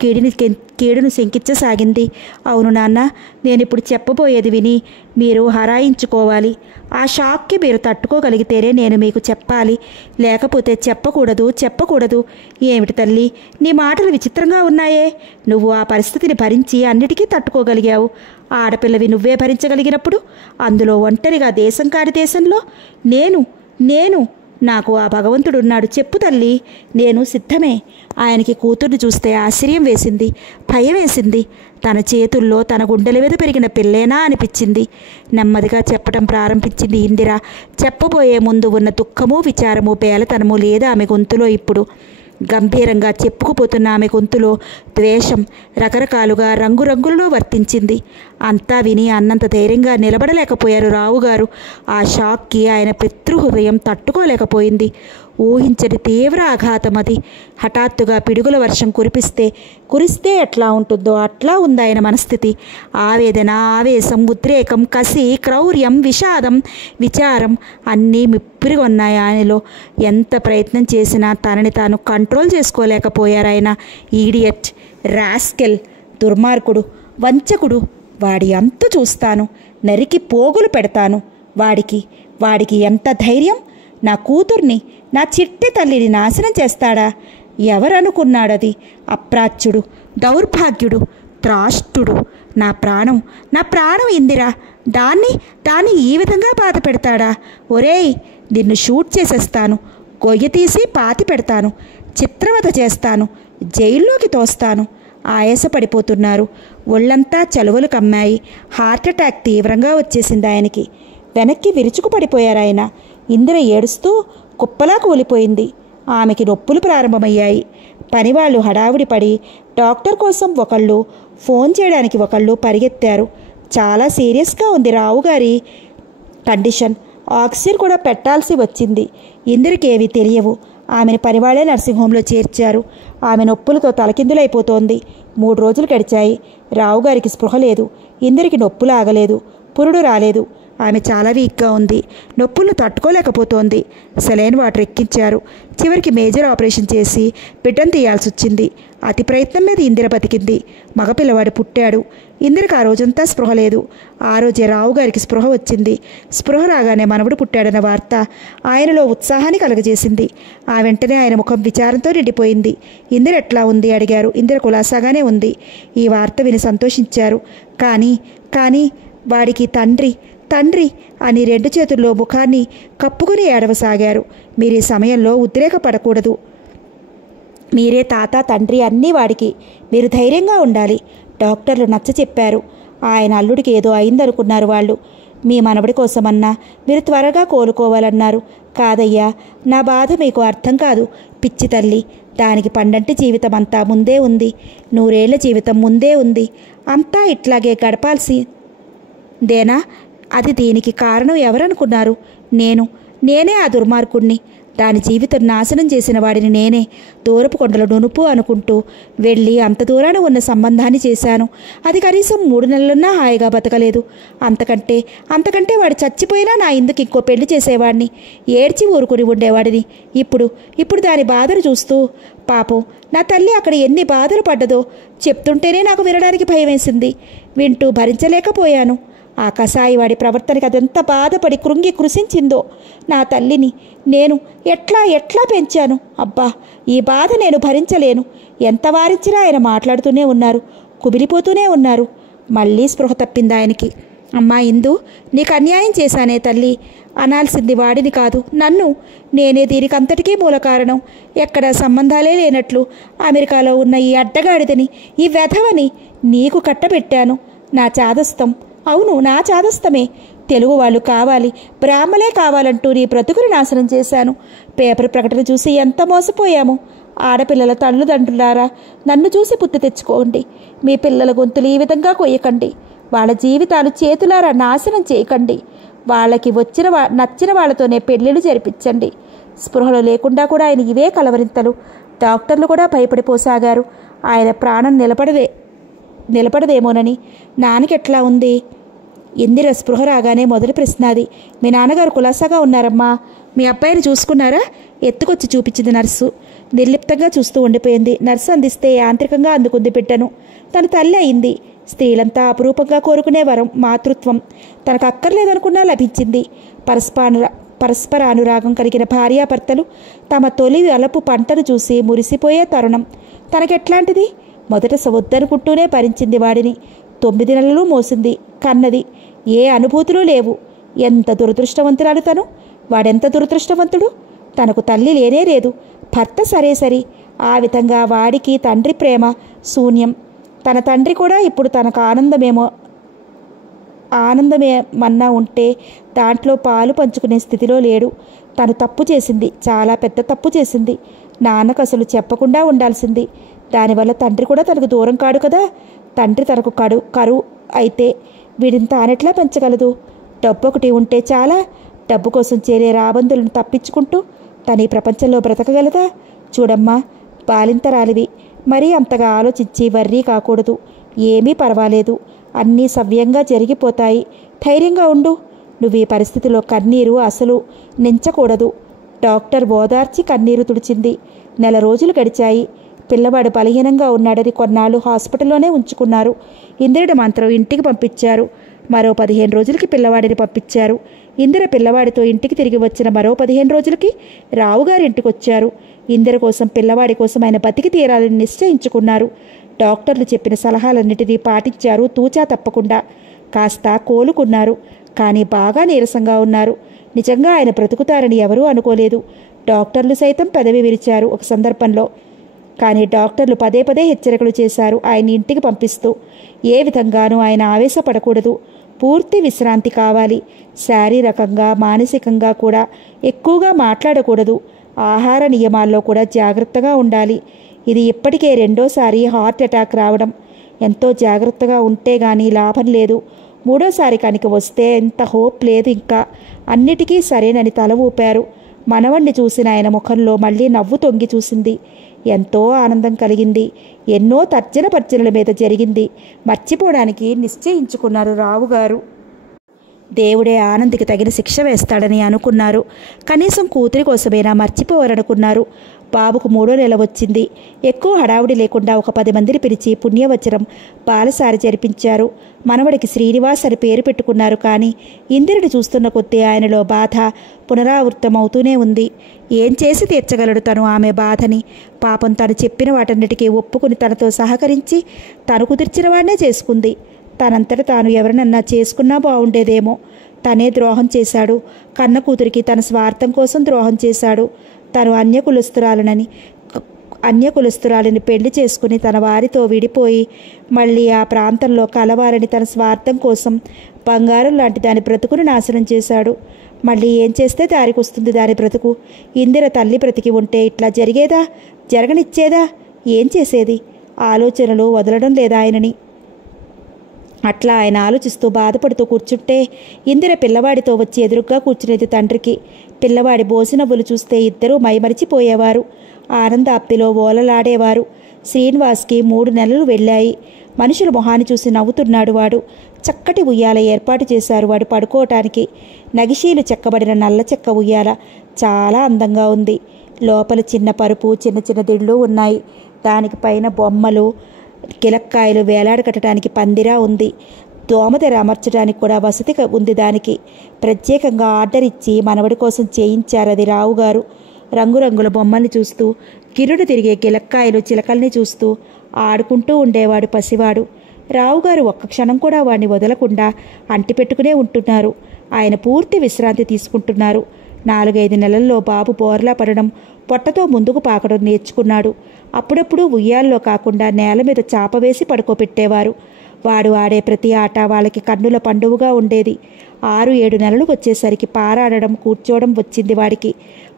కీడును శంకించసాగింది. అవును నాన్న, నేనిప్పుడు చెప్పబోయేది విని మీరు హరాయించుకోవాలి. ఆ షాక్కి మీరు తట్టుకోగలిగితేనే నేను మీకు చెప్పాలి. లేకపోతే చెప్పకూడదు. ఏమిటి తల్లి, నీ మాటలు విచిత్రంగా ఉన్నాయే. నువ్వు ఆ పరిస్థితిని భరించి అన్నిటికీ తట్టుకోగలిగావు. ఆడపిల్లవి నువ్వే భరించగలిగినప్పుడు, అందులో ఒంటరిగా దేశం కాడి దేశంలో నేను నాకు ఆ భగవంతుడున్నాడు. చెప్పు తల్లి, నేను సిద్ధమే. ఆయనకి కూతుర్ని చూస్తే ఆశ్చర్యం వేసింది, భయం వేసింది. తన చేతుల్లో తన గుండెల మీద పెరిగిన పిల్లేనా అనిపించింది. నెమ్మదిగా చెప్పడం ప్రారంభించింది ఇందిర. చెప్పబోయే ముందు ఉన్న దుఃఖము, విచారము, బేలతనము లేదు ఆమె గొంతులో ఇప్పుడు. గంభీరంగా చెప్పుకుపోతున్న ఆమె గొంతులో ద్వేషం రకరకాలుగా రంగురంగులలో వర్తించింది. అంతా విని అన్నంత ధైర్యంగా నిలబడలేకపోయారు రావుగారు. ఆ షాక్కి ఆయన పితృహృదయం తట్టుకోలేకపోయింది. ఊహించని తీవ్ర ఆఘాతం అది. హఠాత్తుగా పిడుగుల వర్షం కురిస్తే ఎట్లా ఉంటుందో అట్లా ఉంది ఆయన మనస్థితి. ఆవేదన, ఆవేశం, ఉద్రేకం, కసి, క్రౌర్యం, విషాదం, విచారం అన్నీ మిప్పిరిగొన్నాయి ఆయనలో. ఎంత ప్రయత్నం చేసినా తనని తాను కంట్రోల్ చేసుకోలేకపోయారు ఆయన. ఈడియట్, రాస్కెల్, దుర్మార్గుడు, వంచకుడు. వాడి అంతు చూస్తాను, నరికి పోగులు పెడతాను. వాడికి ఎంత ధైర్యం! నా కూతుర్ని, నా చిట్టి తల్లిని నాశనం చేస్తాడా? ఎవరనుకున్నాడది? అప్రాచ్యుడు, దౌర్భాగ్యుడు, త్రాష్టుడు. నా ప్రాణం ఇందిరా. దాన్ని ఈ విధంగా బాధ పెడతాడా? ఒరేయ్, నిన్ను షూట్ చేసేస్తాను, గొయ్య తీసి పాతి పెడతాను, చిత్రవధ చేస్తాను, జైల్లోకి తోస్తాను. ఆయాసపడిపోతున్నారు. ఒళ్ళంతా చలువలు కమ్మాయి. హార్ట్అటాక్ తీవ్రంగా వచ్చేసింది ఆయనకి. వెనక్కి విరుచుకు పడిపోయారాయన. ఇందిర ఏడుస్తూ కుప్పలా కూలిపోయింది. ఆమెకి నొప్పులు ప్రారంభమయ్యాయి. పనివాళ్ళు హడావుడి పడి డాక్టర్ కోసం ఒకళ్ళు, ఫోన్ చేయడానికి ఒకళ్ళు పరిగెత్తారు. చాలా సీరియస్గా ఉంది రావుగారి కండిషన్. ఆక్సిజన్ కూడా పెట్టాల్సి వచ్చింది. ఇందిరకి ఏవీ తెలియవు. ఆమెను పనివాళ్లే నర్సింగ్ హోంలో చేర్చారు. ఆమె నొప్పులతో తలకిందులైపోతోంది. 3 రోజులు గడిచాయి. రావుగారికి స్పృహ లేదు. ఇందిరకి నొప్పులు ఆగలేదు. పురుడు రాలేదు. ఆమె చాలా వీక్గా ఉంది. నొప్పులను తట్టుకోలేకపోతోంది. Saline water ఎక్కించారు. చివరికి మేజర్ ఆపరేషన్ చేసి బిడ్డను తీయాల్సి వచ్చింది. అతి ప్రయత్నం మీద ఇందిర బతికింది. మగపిల్లవాడు పుట్టాడు. ఇందిరకు ఆ రోజంతా స్పృహ లేదు. ఆ రోజే రావుగారికి స్పృహ వచ్చింది. స్పృహ రాగానే మనవడు పుట్టాడన్న వార్త ఆయనలో ఉత్సాహాన్ని కలుగజేసింది. ఆ వెంటనే ఆయన ముఖం విచారంతో నిండిపోయింది. ఇందిర ఎట్లా ఉంది అడిగారు. ఇందిర కులాసాగానే ఉంది. ఈ వార్త విని సంతోషించారు. కానీ వాడికి తండ్రి అని 2 చేతుల్లో ముఖాన్ని కప్పుకుని ఏడవసాగారు. మీరు ఈ సమయంలో ఉద్రేకపడకూడదు. మీరే తాత, తండ్రి అన్నీ వాడికి. మీరు ధైర్యంగా ఉండాలి. డాక్టర్లు నచ్చ చెప్పారు. ఆయన అల్లుడికి ఏదో అయిందనుకున్నారు వాళ్ళు. మీ మనవడి కోసమన్నా మీరు త్వరగా కోలుకోవాలన్నారు. కాదయ్యా, నా బాధ మీకు అర్థం కాదు. పిచ్చి తల్లి, దానికి పండంటి జీవితం అంతా ముందే ఉంది, 100 ఏళ్ల జీవితం ముందే ఉంది. అంతా ఇట్లాగే గడపాల్సిందేనా? అది దీనికి కారణం ఎవరనుకున్నారు? నేనే ఆ దుర్మార్గుణ్ణి. దాని జీవితం నాశనం చేసిన వాడిని నేనే. దూరపు కొండల నునుపు అనుకుంటూ వెళ్ళి అంత దూరాన ఉన్న సంబంధాన్ని చేశాను. అది కనీసం 3 నెలలున్నా హాయిగా బతకలేదు. అంతకంటే వాడు చచ్చిపోయినా నా ఇందుకు ఇంకో పెళ్లి చేసేవాడిని. ఏడ్చి ఊరుకుని ఉండేవాడిని. ఇప్పుడు దాని బాధను చూస్తూ పాపం నా తల్లి అక్కడ ఎన్ని బాధలు పడ్డదో చెప్తుంటేనే నాకు వినడానికి భయం వేసింది. వింటూ భరించలేకపోయాను. ఆ కసాయివాడి ప్రవర్తనకి అదెంత బాధపడి కృంగి కృషించిందో నా తల్లిని నేను ఎట్లా పెంచాను. అబ్బా, ఈ బాధ నేను భరించలేను. ఎంత వారించినా ఆయన మాట్లాడుతూనే ఉన్నారు, కుమిలిపోతూనే ఉన్నారు. మళ్ళీ స్పృహ తప్పింది ఆయనకి. అమ్మా ఇందు, నీకు అన్యాయం చేశానే తల్లి. అనాల్సింది వాడిని కాదు, నన్ను. నేనే దీనికి అంతటికీ మూల కారణం. ఎక్కడ సంబంధాలే లేనట్లు అమెరికాలో ఉన్న ఈ అడ్డగాడిదని, ఈ వెధవని నీకు కట్టబెట్టాను. నా చాదస్తం, అవును నా చాదస్తమే. తెలుగు వాళ్ళు కావాలి, బ్రాహ్మలే కావాలంటూ నీ బ్రతుకుని నాశనం చేశాను. పేపర్ ప్రకటన చూసి ఎంత మోసపోయాము. ఆడపిల్లల తల్లిదండ్రులారా, నన్ను చూసి పుత్తి తెచ్చుకోండి. మీ పిల్లల గొంతులు ఈ విధంగా కొయ్యకండి. వాళ్ళ జీవితాలు చేతులారా నాశనం చేయకండి. వాళ్ళకి నచ్చిన వాళ్ళతోనే పెళ్లిళ్ళు జరిపించండి. స్పృహలో లేకుండా కూడా ఆయన ఇవే కలవరింతలు. డాక్టర్లు కూడా భయపడిపోసాగారు. ఆయన ప్రాణం నిలబడదేమోనని. నాన్నకెట్లా ఉంది? ఇందిర స్పృహ రాగానే మొదటి ప్రశ్నది. మీ నాన్నగారు కులాసాగా ఉన్నారమ్మా. మీ అబ్బాయిని చూసుకున్నారా? ఎత్తుకొచ్చి చూపించింది నర్సు. నిర్లిప్తంగా చూస్తూ ఉండిపోయింది. నర్సు అందిస్తే యాంత్రికంగా అందుకుంది బిడ్డను. తన తల్లి అయింది. స్త్రీలంతా అపురూపంగా కోరుకునే వరం మాతృత్వం. తనకు అక్కర్లేదనుకున్నా లభించింది. పరస్పర అనురాగం కలిగిన భార్యాభర్తలు తమ తొలి అలపు పంటను చూసి మురిసిపోయే తరుణం తనకెట్లాంటిది? మొదట వద్దనుకుంటూనే భరించింది వాడిని. 9 నెలలు మోసింది, కన్నది. ఏ అనుభూతులు లేవు. ఎంత దురదృష్టవంతురాలు తను. వాడెంత దురదృష్టవంతుడు. తనకు తల్లి లేనే లేదు. భర్త సరే. ఆ విధంగా వాడికి తండ్రి ప్రేమ శూన్యం. తన తండ్రి కూడా ఇప్పుడు తనకు ఆనందమేమన్నా ఉంటే దాంట్లో పాలు పంచుకునే స్థితిలో లేడు. తను తప్పు చేసింది, చాలా పెద్ద తప్పు చేసింది. నాన్నకు అసలు చెప్పకుండా ఉండాల్సింది. దానివల్ల తండ్రి కూడా తనకు దూరం కాడు కదా. తండ్రి తనకు కరువు అయితే వీడింత ఆనెట్లా పెంచగలదు? డబ్బు ఒకటి ఉంటే చాలా. డబ్బు కోసం చేరే రాబందులను తప్పించుకుంటూ తను ఈ ప్రపంచంలో బ్రతకగలదా? చూడమ్మా, బాలింతరాలివి. మరీ అంతగా ఆలోచించి వర్రీ కాకూడదు. ఏమీ పర్వాలేదు, అన్నీ సవ్యంగా జరిగిపోతాయి. ధైర్యంగా ఉండు. నువ్వు ఈ పరిస్థితిలో కన్నీరు అసలు నించకూడదు. డాక్టర్ ఓదార్చి కన్నీరు తుడిచింది. 1 నెల రోజులు గడిచాయి. పిల్లవాడు బలహీనంగా ఉన్నాడని కొన్నాళ్ళు హాస్పిటల్లోనే ఉంచుకున్నారు. ఇందిరని మాత్రం ఇంటికి పంపించారు. మరో 15 రోజులకి పిల్లవాడిని పంపించారు. ఇందిర పిల్లవాడితో ఇంటికి తిరిగి వచ్చిన మరో 15 రోజులకి రావుగారి ఇంటికి వచ్చారు. ఇందిర కోసం, పిల్లవాడి కోసం ఆయన బతికి తీరాలని నిశ్చయించుకున్నారు. డాక్టర్లు చెప్పిన సలహాలన్నిటినీ పాటించారు తూచా తప్పకుండా. కాస్త కోలుకున్నారు. కానీ బాగా నీరసంగా ఉన్నారు. నిజంగా ఆయన బ్రతుకుతారని ఎవరూ అనుకోలేదు. డాక్టర్లు సైతం పెదవి విరిచారు ఒక సందర్భంలో. కానీ డాక్టర్లు పదే హెచ్చరికలు చేశారు ఆయన ఇంటికి పంపిస్తూ. ఏ విధంగానూ ఆయన ఆవేశపడకూడదు. పూర్తి విశ్రాంతి కావాలి. శారీరకంగా, మానసికంగా కూడా ఎక్కువగా మాట్లాడకూడదు. ఆహార నియమాల్లో కూడా జాగ్రత్తగా ఉండాలి. ఇది ఇప్పటికే 2వ హార్ట్ అటాక్ రావడం. ఎంతో జాగ్రత్తగా ఉంటే గానీ లాభం లేదు. 3వసారి కనుక వస్తే ఎంత హోప్ లేదు ఇంకా. అన్నిటికీ సరేనని తల ఊపారు. మనవణ్ణి చూసిన ఆయన ముఖంలో మళ్ళీ నవ్వు తొంగి చూసింది. ఎంతో ఆనందం కలిగింది. ఎన్నో తర్జన మీద జరిగింది మర్చిపోవడానికి నిశ్చయించుకున్నారు రావుగారు. దేవుడే ఆనందికి తగిన శిక్ష వేస్తాడని అనుకున్నారు. కనీసం కూతురి కోసమైనా మర్చిపోవాలనుకున్నారు. బాబుకు 3వ నెల వచ్చింది. ఎక్కువ హడావుడి లేకుండా ఒక 10 మందిని పిలిచి పుణ్యవచనం బాలసారి జరిపించారు. మనవడికి శ్రీనివాస్ అని పేరు పెట్టుకున్నారు. కానీ ఇందిరుని చూస్తున్న కొద్దీ ఆయనలో బాధ పునరావృతమవుతూనే ఉంది. ఏం చేసి తీర్చగలడు తను ఆమె బాధని? పాపం తను చెప్పిన వాటన్నిటికీ ఒప్పుకుని తనతో సహకరించి తను కుదిర్చిన వాడినే చేసుకుంది. తనంతట తాను ఎవరినన్నా చేసుకున్నా బాగుండేదేమో. తనే ద్రోహం చేశాడు. కన్న కూతురికి తన స్వార్థం కోసం ద్రోహం చేశాడు. తను అన్యకులస్తురాలిని పెళ్లి చేసుకుని తన వారితో విడిపోయి మళ్ళీ ఆ ప్రాంతంలో కలవాలని తన స్వార్థం కోసం బంగారం లాంటి దాని బ్రతుకును నాశనం చేశాడు. మళ్ళీ ఏం చేస్తే దారికొస్తుంది దాని బ్రతుకు? ఇందిర తల్లి బ్రతికి ఉంటే ఇట్లా జరిగేదా? జరగనిచ్చేదా? ఏం చేసేది? ఆలోచనలు వదలడం లేదా ఆయనని. అట్లా ఆయన ఆలోచిస్తూ బాధపడుతూ కూర్చుంటే ఇందిర పిల్లవాడితో వచ్చి ఎదురుగ్గా కూర్చునేది తండ్రికి. పిల్లవాడి బోసినవ్వులు చూస్తే ఇద్దరూ మైమరిచిపోయేవారు. ఆనందాప్తిలో ఓలలాడేవారు. శ్రీనివాస్కి 3 నెలలు వెళ్ళాయి. మనుషుల మొహాన్ని చూసి నవ్వుతున్నాడు వాడు. చక్కటి ఉయ్యాల ఏర్పాటు చేశారు వాడు పడుకోవటానికి. నగిశీలు చెక్కబడిన నల్ల చెక్క ఉయ్యాల చాలా అందంగా ఉంది. లోపల చిన్న పరుపు, చిన్న చిన్న దిళ్ళు ఉన్నాయి. దానికి పైన బొమ్మలు, కిలక్కాయలు వేలాడకట్టడానికి పందిరా ఉంది. దోమతెర అమర్చడానికి కూడా వసతి ఉంది. దానికి ప్రత్యేకంగా ఆర్డర్ ఇచ్చి మనవడి కోసం చేయించారు అది రావుగారు. రంగురంగుల బొమ్మల్ని చూస్తూ, గిరుడు తిరిగే గిలక్కాయలు, చిలకల్ని చూస్తూ ఆడుకుంటూ ఉండేవాడు పసివాడు. రావుగారు ఒక్క క్షణం కూడా వాడిని వదలకుండా అంటిపెట్టుకునే ఉంటున్నారు. ఆయన పూర్తి విశ్రాంతి తీసుకుంటున్నారు. 4-5 నెలల్లో బాబు బోర్లా పడడం, పొట్టతో ముందుకు పాకడం నేర్చుకున్నాడు. అప్పుడప్పుడు ఉయ్యాల్లో కాకుండా నేల మీద చాప వేసి పడుకోబెట్టేవారు. వాడు ఆడే ప్రతి ఆట వాళ్ళకి కన్నుల పండువుగా ఉండేది. 6-7 నెలలు వచ్చేసరికి పారాడడం, కూర్చోవడం వచ్చింది వాడికి.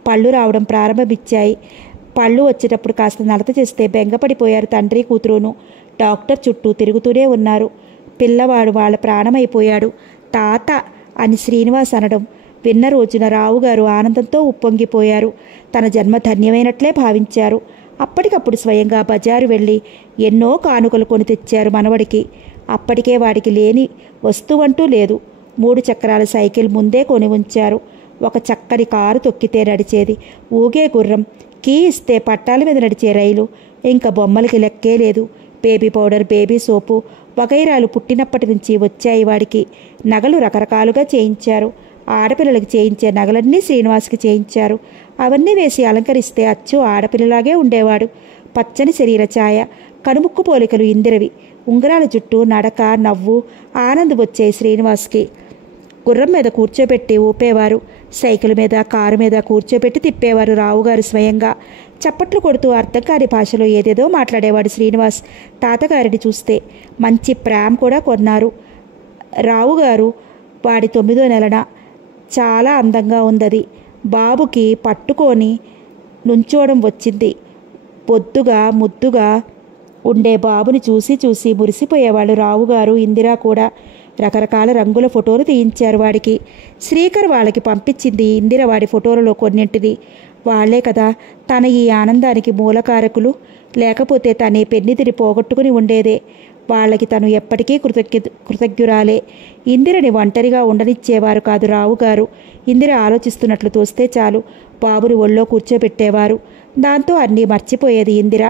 పళ్ళు రావడం ప్రారంభించాయి. పళ్ళు వచ్చేటప్పుడు కాస్త నలత చేస్తే బెంగపడిపోయారు తండ్రి కూతురును. డాక్టర్ చుట్టూ తిరుగుతూనే ఉన్నారు. పిల్లవాడు వాళ్ళ ప్రాణమైపోయాడు. తాత అని శ్రీనివాస్ అనడం విన్న రోజున రావుగారు ఆనందంతో ఉప్పొంగిపోయారు. తన జన్మ ధన్యమైనట్లే భావించారు. అప్పటికప్పుడు స్వయంగా బజారు వెళ్ళి ఎన్నో కానుకలు కొని తెచ్చారు మనవడికి. అప్పటికే వాడికి లేని వస్తువంటూ లేదు. 3 చక్రాల సైకిల్ ముందే కొని ఉంచారు. ఒక చక్కని కారు తొక్కితే నడిచేది, ఊగే గుర్రం, కీ ఇస్తే పట్టాల మీద నడిచే రైలు, ఇంకా బొమ్మలకి లెక్కే లేదు. బేబీ పౌడర్, బేబీ సోపు వగైరాలు పుట్టినప్పటి నుంచి వచ్చాయి వాడికి. నగలు రకరకాలుగా చేయించారు. ఆడపిల్లలకి చేయించే నగలన్నీ శ్రీనివాస్కి చేయించారు. అవన్నీ వేసి అలంకరిస్తే అచ్చు ఆడపిల్లలాగే ఉండేవాడు. పచ్చని శరీర ఛాయ, కనుముక్కు పోలికలు ఇందిరవి. ఉంగరాల జుట్టు, నడక, నవ్వు, ఆనందం వచ్చాయి శ్రీనివాస్కి. గుర్రం మీద కూర్చోబెట్టి ఊపేవారు. సైకిల్ మీద, కారు మీద కూర్చోబెట్టి తిప్పేవారు రావుగారు స్వయంగా. చప్పట్లు కొడుతూ అర్థం కాని భాషలో ఏదేదో మాట్లాడేవాడు శ్రీనివాస్. తాతగారిని చూస్తే మంచి ప్రేమ కూడా కొన్నారు రావుగారు. వాడి 9వ నెలన చాలా అందంగా ఉందది. బాబుకి పట్టుకొని నుంచోవడం వచ్చింది. బొద్దుగా ముద్దుగా ఉండే బాబుని చూసి చూసి మురిసిపోయేవాళ్ళు రావుగారు, ఇందిరా కూడా. రకరకాల రంగుల ఫోటోలు తీయించారు వాడికి. శ్రీకర్ వాళ్ళకి పంపించింది ఇందిర వాడి ఫోటోలలో కొన్నింటిని. వాళ్లే కదా తన ఈ ఆనందానికి మూలకారకులు. లేకపోతే తనే పెన్నిదిరి పోగొట్టుకుని ఉండేదే. వాళ్ళకి తను ఎప్పటికీ కృతజ్ఞురాలే. ఇందిరని ఒంటరిగా ఉండనిచ్చేవారు కాదు రావుగారు. ఇందిర ఆలోచిస్తున్నట్లు తోస్తే చాలు బాబుని ఒళ్ళో కూర్చోబెట్టేవారు. దాంతో అన్నీ మర్చిపోయేది ఇందిర.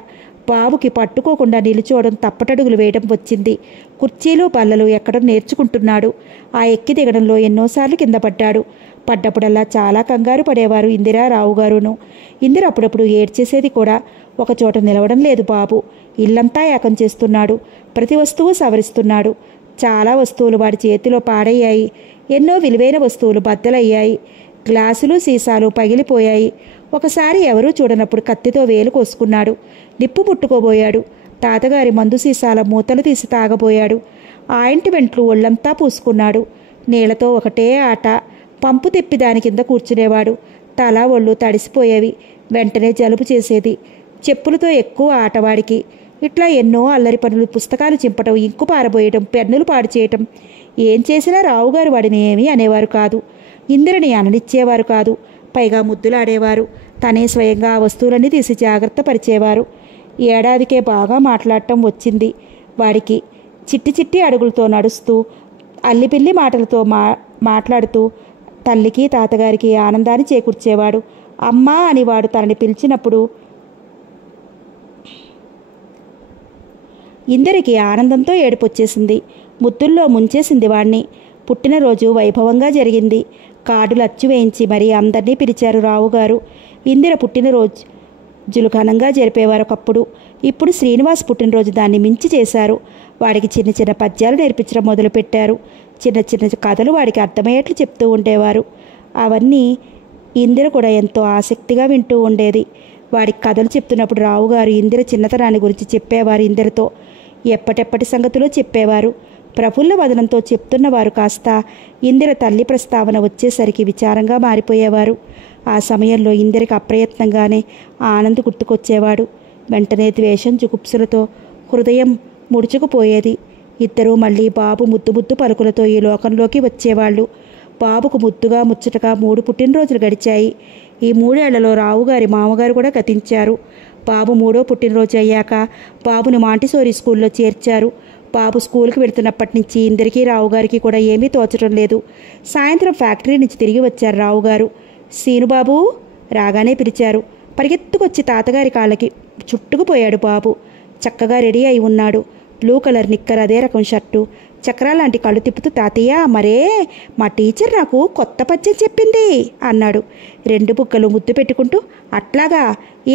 బాబుకి పట్టుకోకుండా నిలుచోవడం, తప్పటడుగులు వేయడం వచ్చింది. కుర్చీలు బల్లలు ఎక్కడం నేర్చుకుంటున్నాడు. ఆ ఎక్కి దిగడంలో ఎన్నోసార్లు కింద పడ్డాడు. పడ్డప్పుడల్లా చాలా కంగారు పడేవారు ఇందిరా, రావుగారును. ఇందిర అప్పుడప్పుడు ఏడ్చేసేది కూడా. ఒకచోట నిలవడం లేదు బాబు. ఇల్లంతా ఏకం చేస్తున్నాడు. ప్రతి వస్తువు సవరిస్తున్నాడు. చాలా వస్తువులు వాడి చేతిలో పాడయ్యాయి. ఎన్నో విలువైన వస్తువులు బద్దలయ్యాయి. గ్లాసులు, సీసాలు పగిలిపోయాయి. ఒకసారి ఎవరూ చూడనప్పుడు కత్తితో వేలు కోసుకున్నాడు. నిప్పు ముట్టుకోబోయాడు. తాతగారి మందు సీసాల మూతలు తీసి తాగబోయాడు. ఆయింట్మెంట్లు ఒళ్ళంతా పూసుకున్నాడు. నీళ్లతో ఒకటే ఆట. పంపు తిప్పి దాని కింద కూర్చునేవాడు. తల ఒళ్ళు తడిసిపోయేవి. వెంటనే జలుబు చేసేది. చెప్పులతో ఎక్కువ ఆటవాడికి. ఇట్లా ఎన్నో అల్లరి పనులు. పుస్తకాలు చింపటం, ఇంకు పారబోయటం, పెన్నులు పాడు చేయటం. ఏం చేసినా రావుగారు వాడిని ఏమీ అనేవారు కాదు. ఇందిరని అననిచ్చేవారు కాదు. పైగా ముద్దులాడేవారు. తనే స్వయంగా ఆ వస్తువులన్నీ తీసి జాగ్రత్త పరిచేవారు. ఏడాదికే బాగా మాట్లాడటం వచ్చింది వాడికి. చిట్టి చిట్టి అడుగులతో నడుస్తూ, అల్లిపిల్లి మాటలతో మాట్లాడుతూ తల్లికి తాతగారికి ఆనందాన్ని చేకూర్చేవాడు. అమ్మా అని వాడు తనని పిలిచినప్పుడు ఇందరికి ఆనందంతో ఏడుపొచ్చేసింది. ముద్దుల్లో ముంచేసింది వాణ్ణి. పుట్టినరోజు వైభవంగా జరిగింది. కార్డులు అచ్చు వేయించి మరీ అందరినీ పిలిచారు రావుగారు. ఇందిర పుట్టినరోజులు ఘనంగా జరిపేవారు ఒకప్పుడు. ఇప్పుడు శ్రీనివాస్ పుట్టినరోజు దాన్ని మించి చేశారు. వాడికి చిన్న చిన్న పద్యాలు నేర్పించడం మొదలుపెట్టారు. చిన్న చిన్న కథలు వాడికి అర్థమయ్యేట్లు చెప్తూ ఉండేవారు. అవన్నీ ఇందిర కూడా ఎంతో ఆసక్తిగా వింటూ ఉండేది. వాడికి కథలు చెప్తున్నప్పుడు రావుగారు ఇందిర చిన్నతనాన్ని గురించి చెప్పేవారు. ఇందిరతో ఎప్పటెప్పటి సంగతులు చెప్పేవారు. ప్రఫుల్ల వదనంతో చెప్తున్నవారు కాస్త ఇందిర తల్లి ప్రస్తావన వచ్చేసరికి విచారంగా మారిపోయేవారు. ఆ సమయంలో ఇందిరకి అప్రయత్నంగానే ఆనంద్ గుర్తుకొచ్చేవాడు. వెంటనే ద్వేషం జుగుప్సులతో హృదయం ముడుచుకుపోయేది. ఇద్దరూ మళ్ళీ బాబు ముద్దు పలుకులతో ఈ లోకంలోకి వచ్చేవాళ్ళు. బాబుకు ముద్దుగా ముచ్చటగా 3 పుట్టినరోజులు గడిచాయి. ఈ 3 ఏళ్లలో రావుగారి మామగారు కూడా గతించారు. బాబు 3వ పుట్టినరోజు అయ్యాక బాబును మాంటిసోరీ స్కూల్లో చేర్చారు. బాబు స్కూల్కి వెళుతున్నప్పటి నుంచి ఇందరికీ రావుగారికి కూడా ఏమీ తోచడం లేదు. సాయంత్రం ఫ్యాక్టరీ నుంచి తిరిగి వచ్చారు రావుగారు. సీనుబాబు రాగానే పిలిచారు. పరిగెత్తుకొచ్చి తాతగారి కాళ్ళకి చుట్టుకుపోయాడు బాబు. చక్కగా రెడీ అయి ఉన్నాడు. బ్లూ కలర్ నిక్కర్, అదే రకం షర్టు, చక్రాలాంటి కళ్ళు తిప్పుతూ తాతయ్య మరే మా టీచర్ నాకు కొత్త పద్యం చెప్పింది అన్నాడు. 2 బుగ్గలు ముద్దు పెట్టుకుంటూ. అట్లాగా,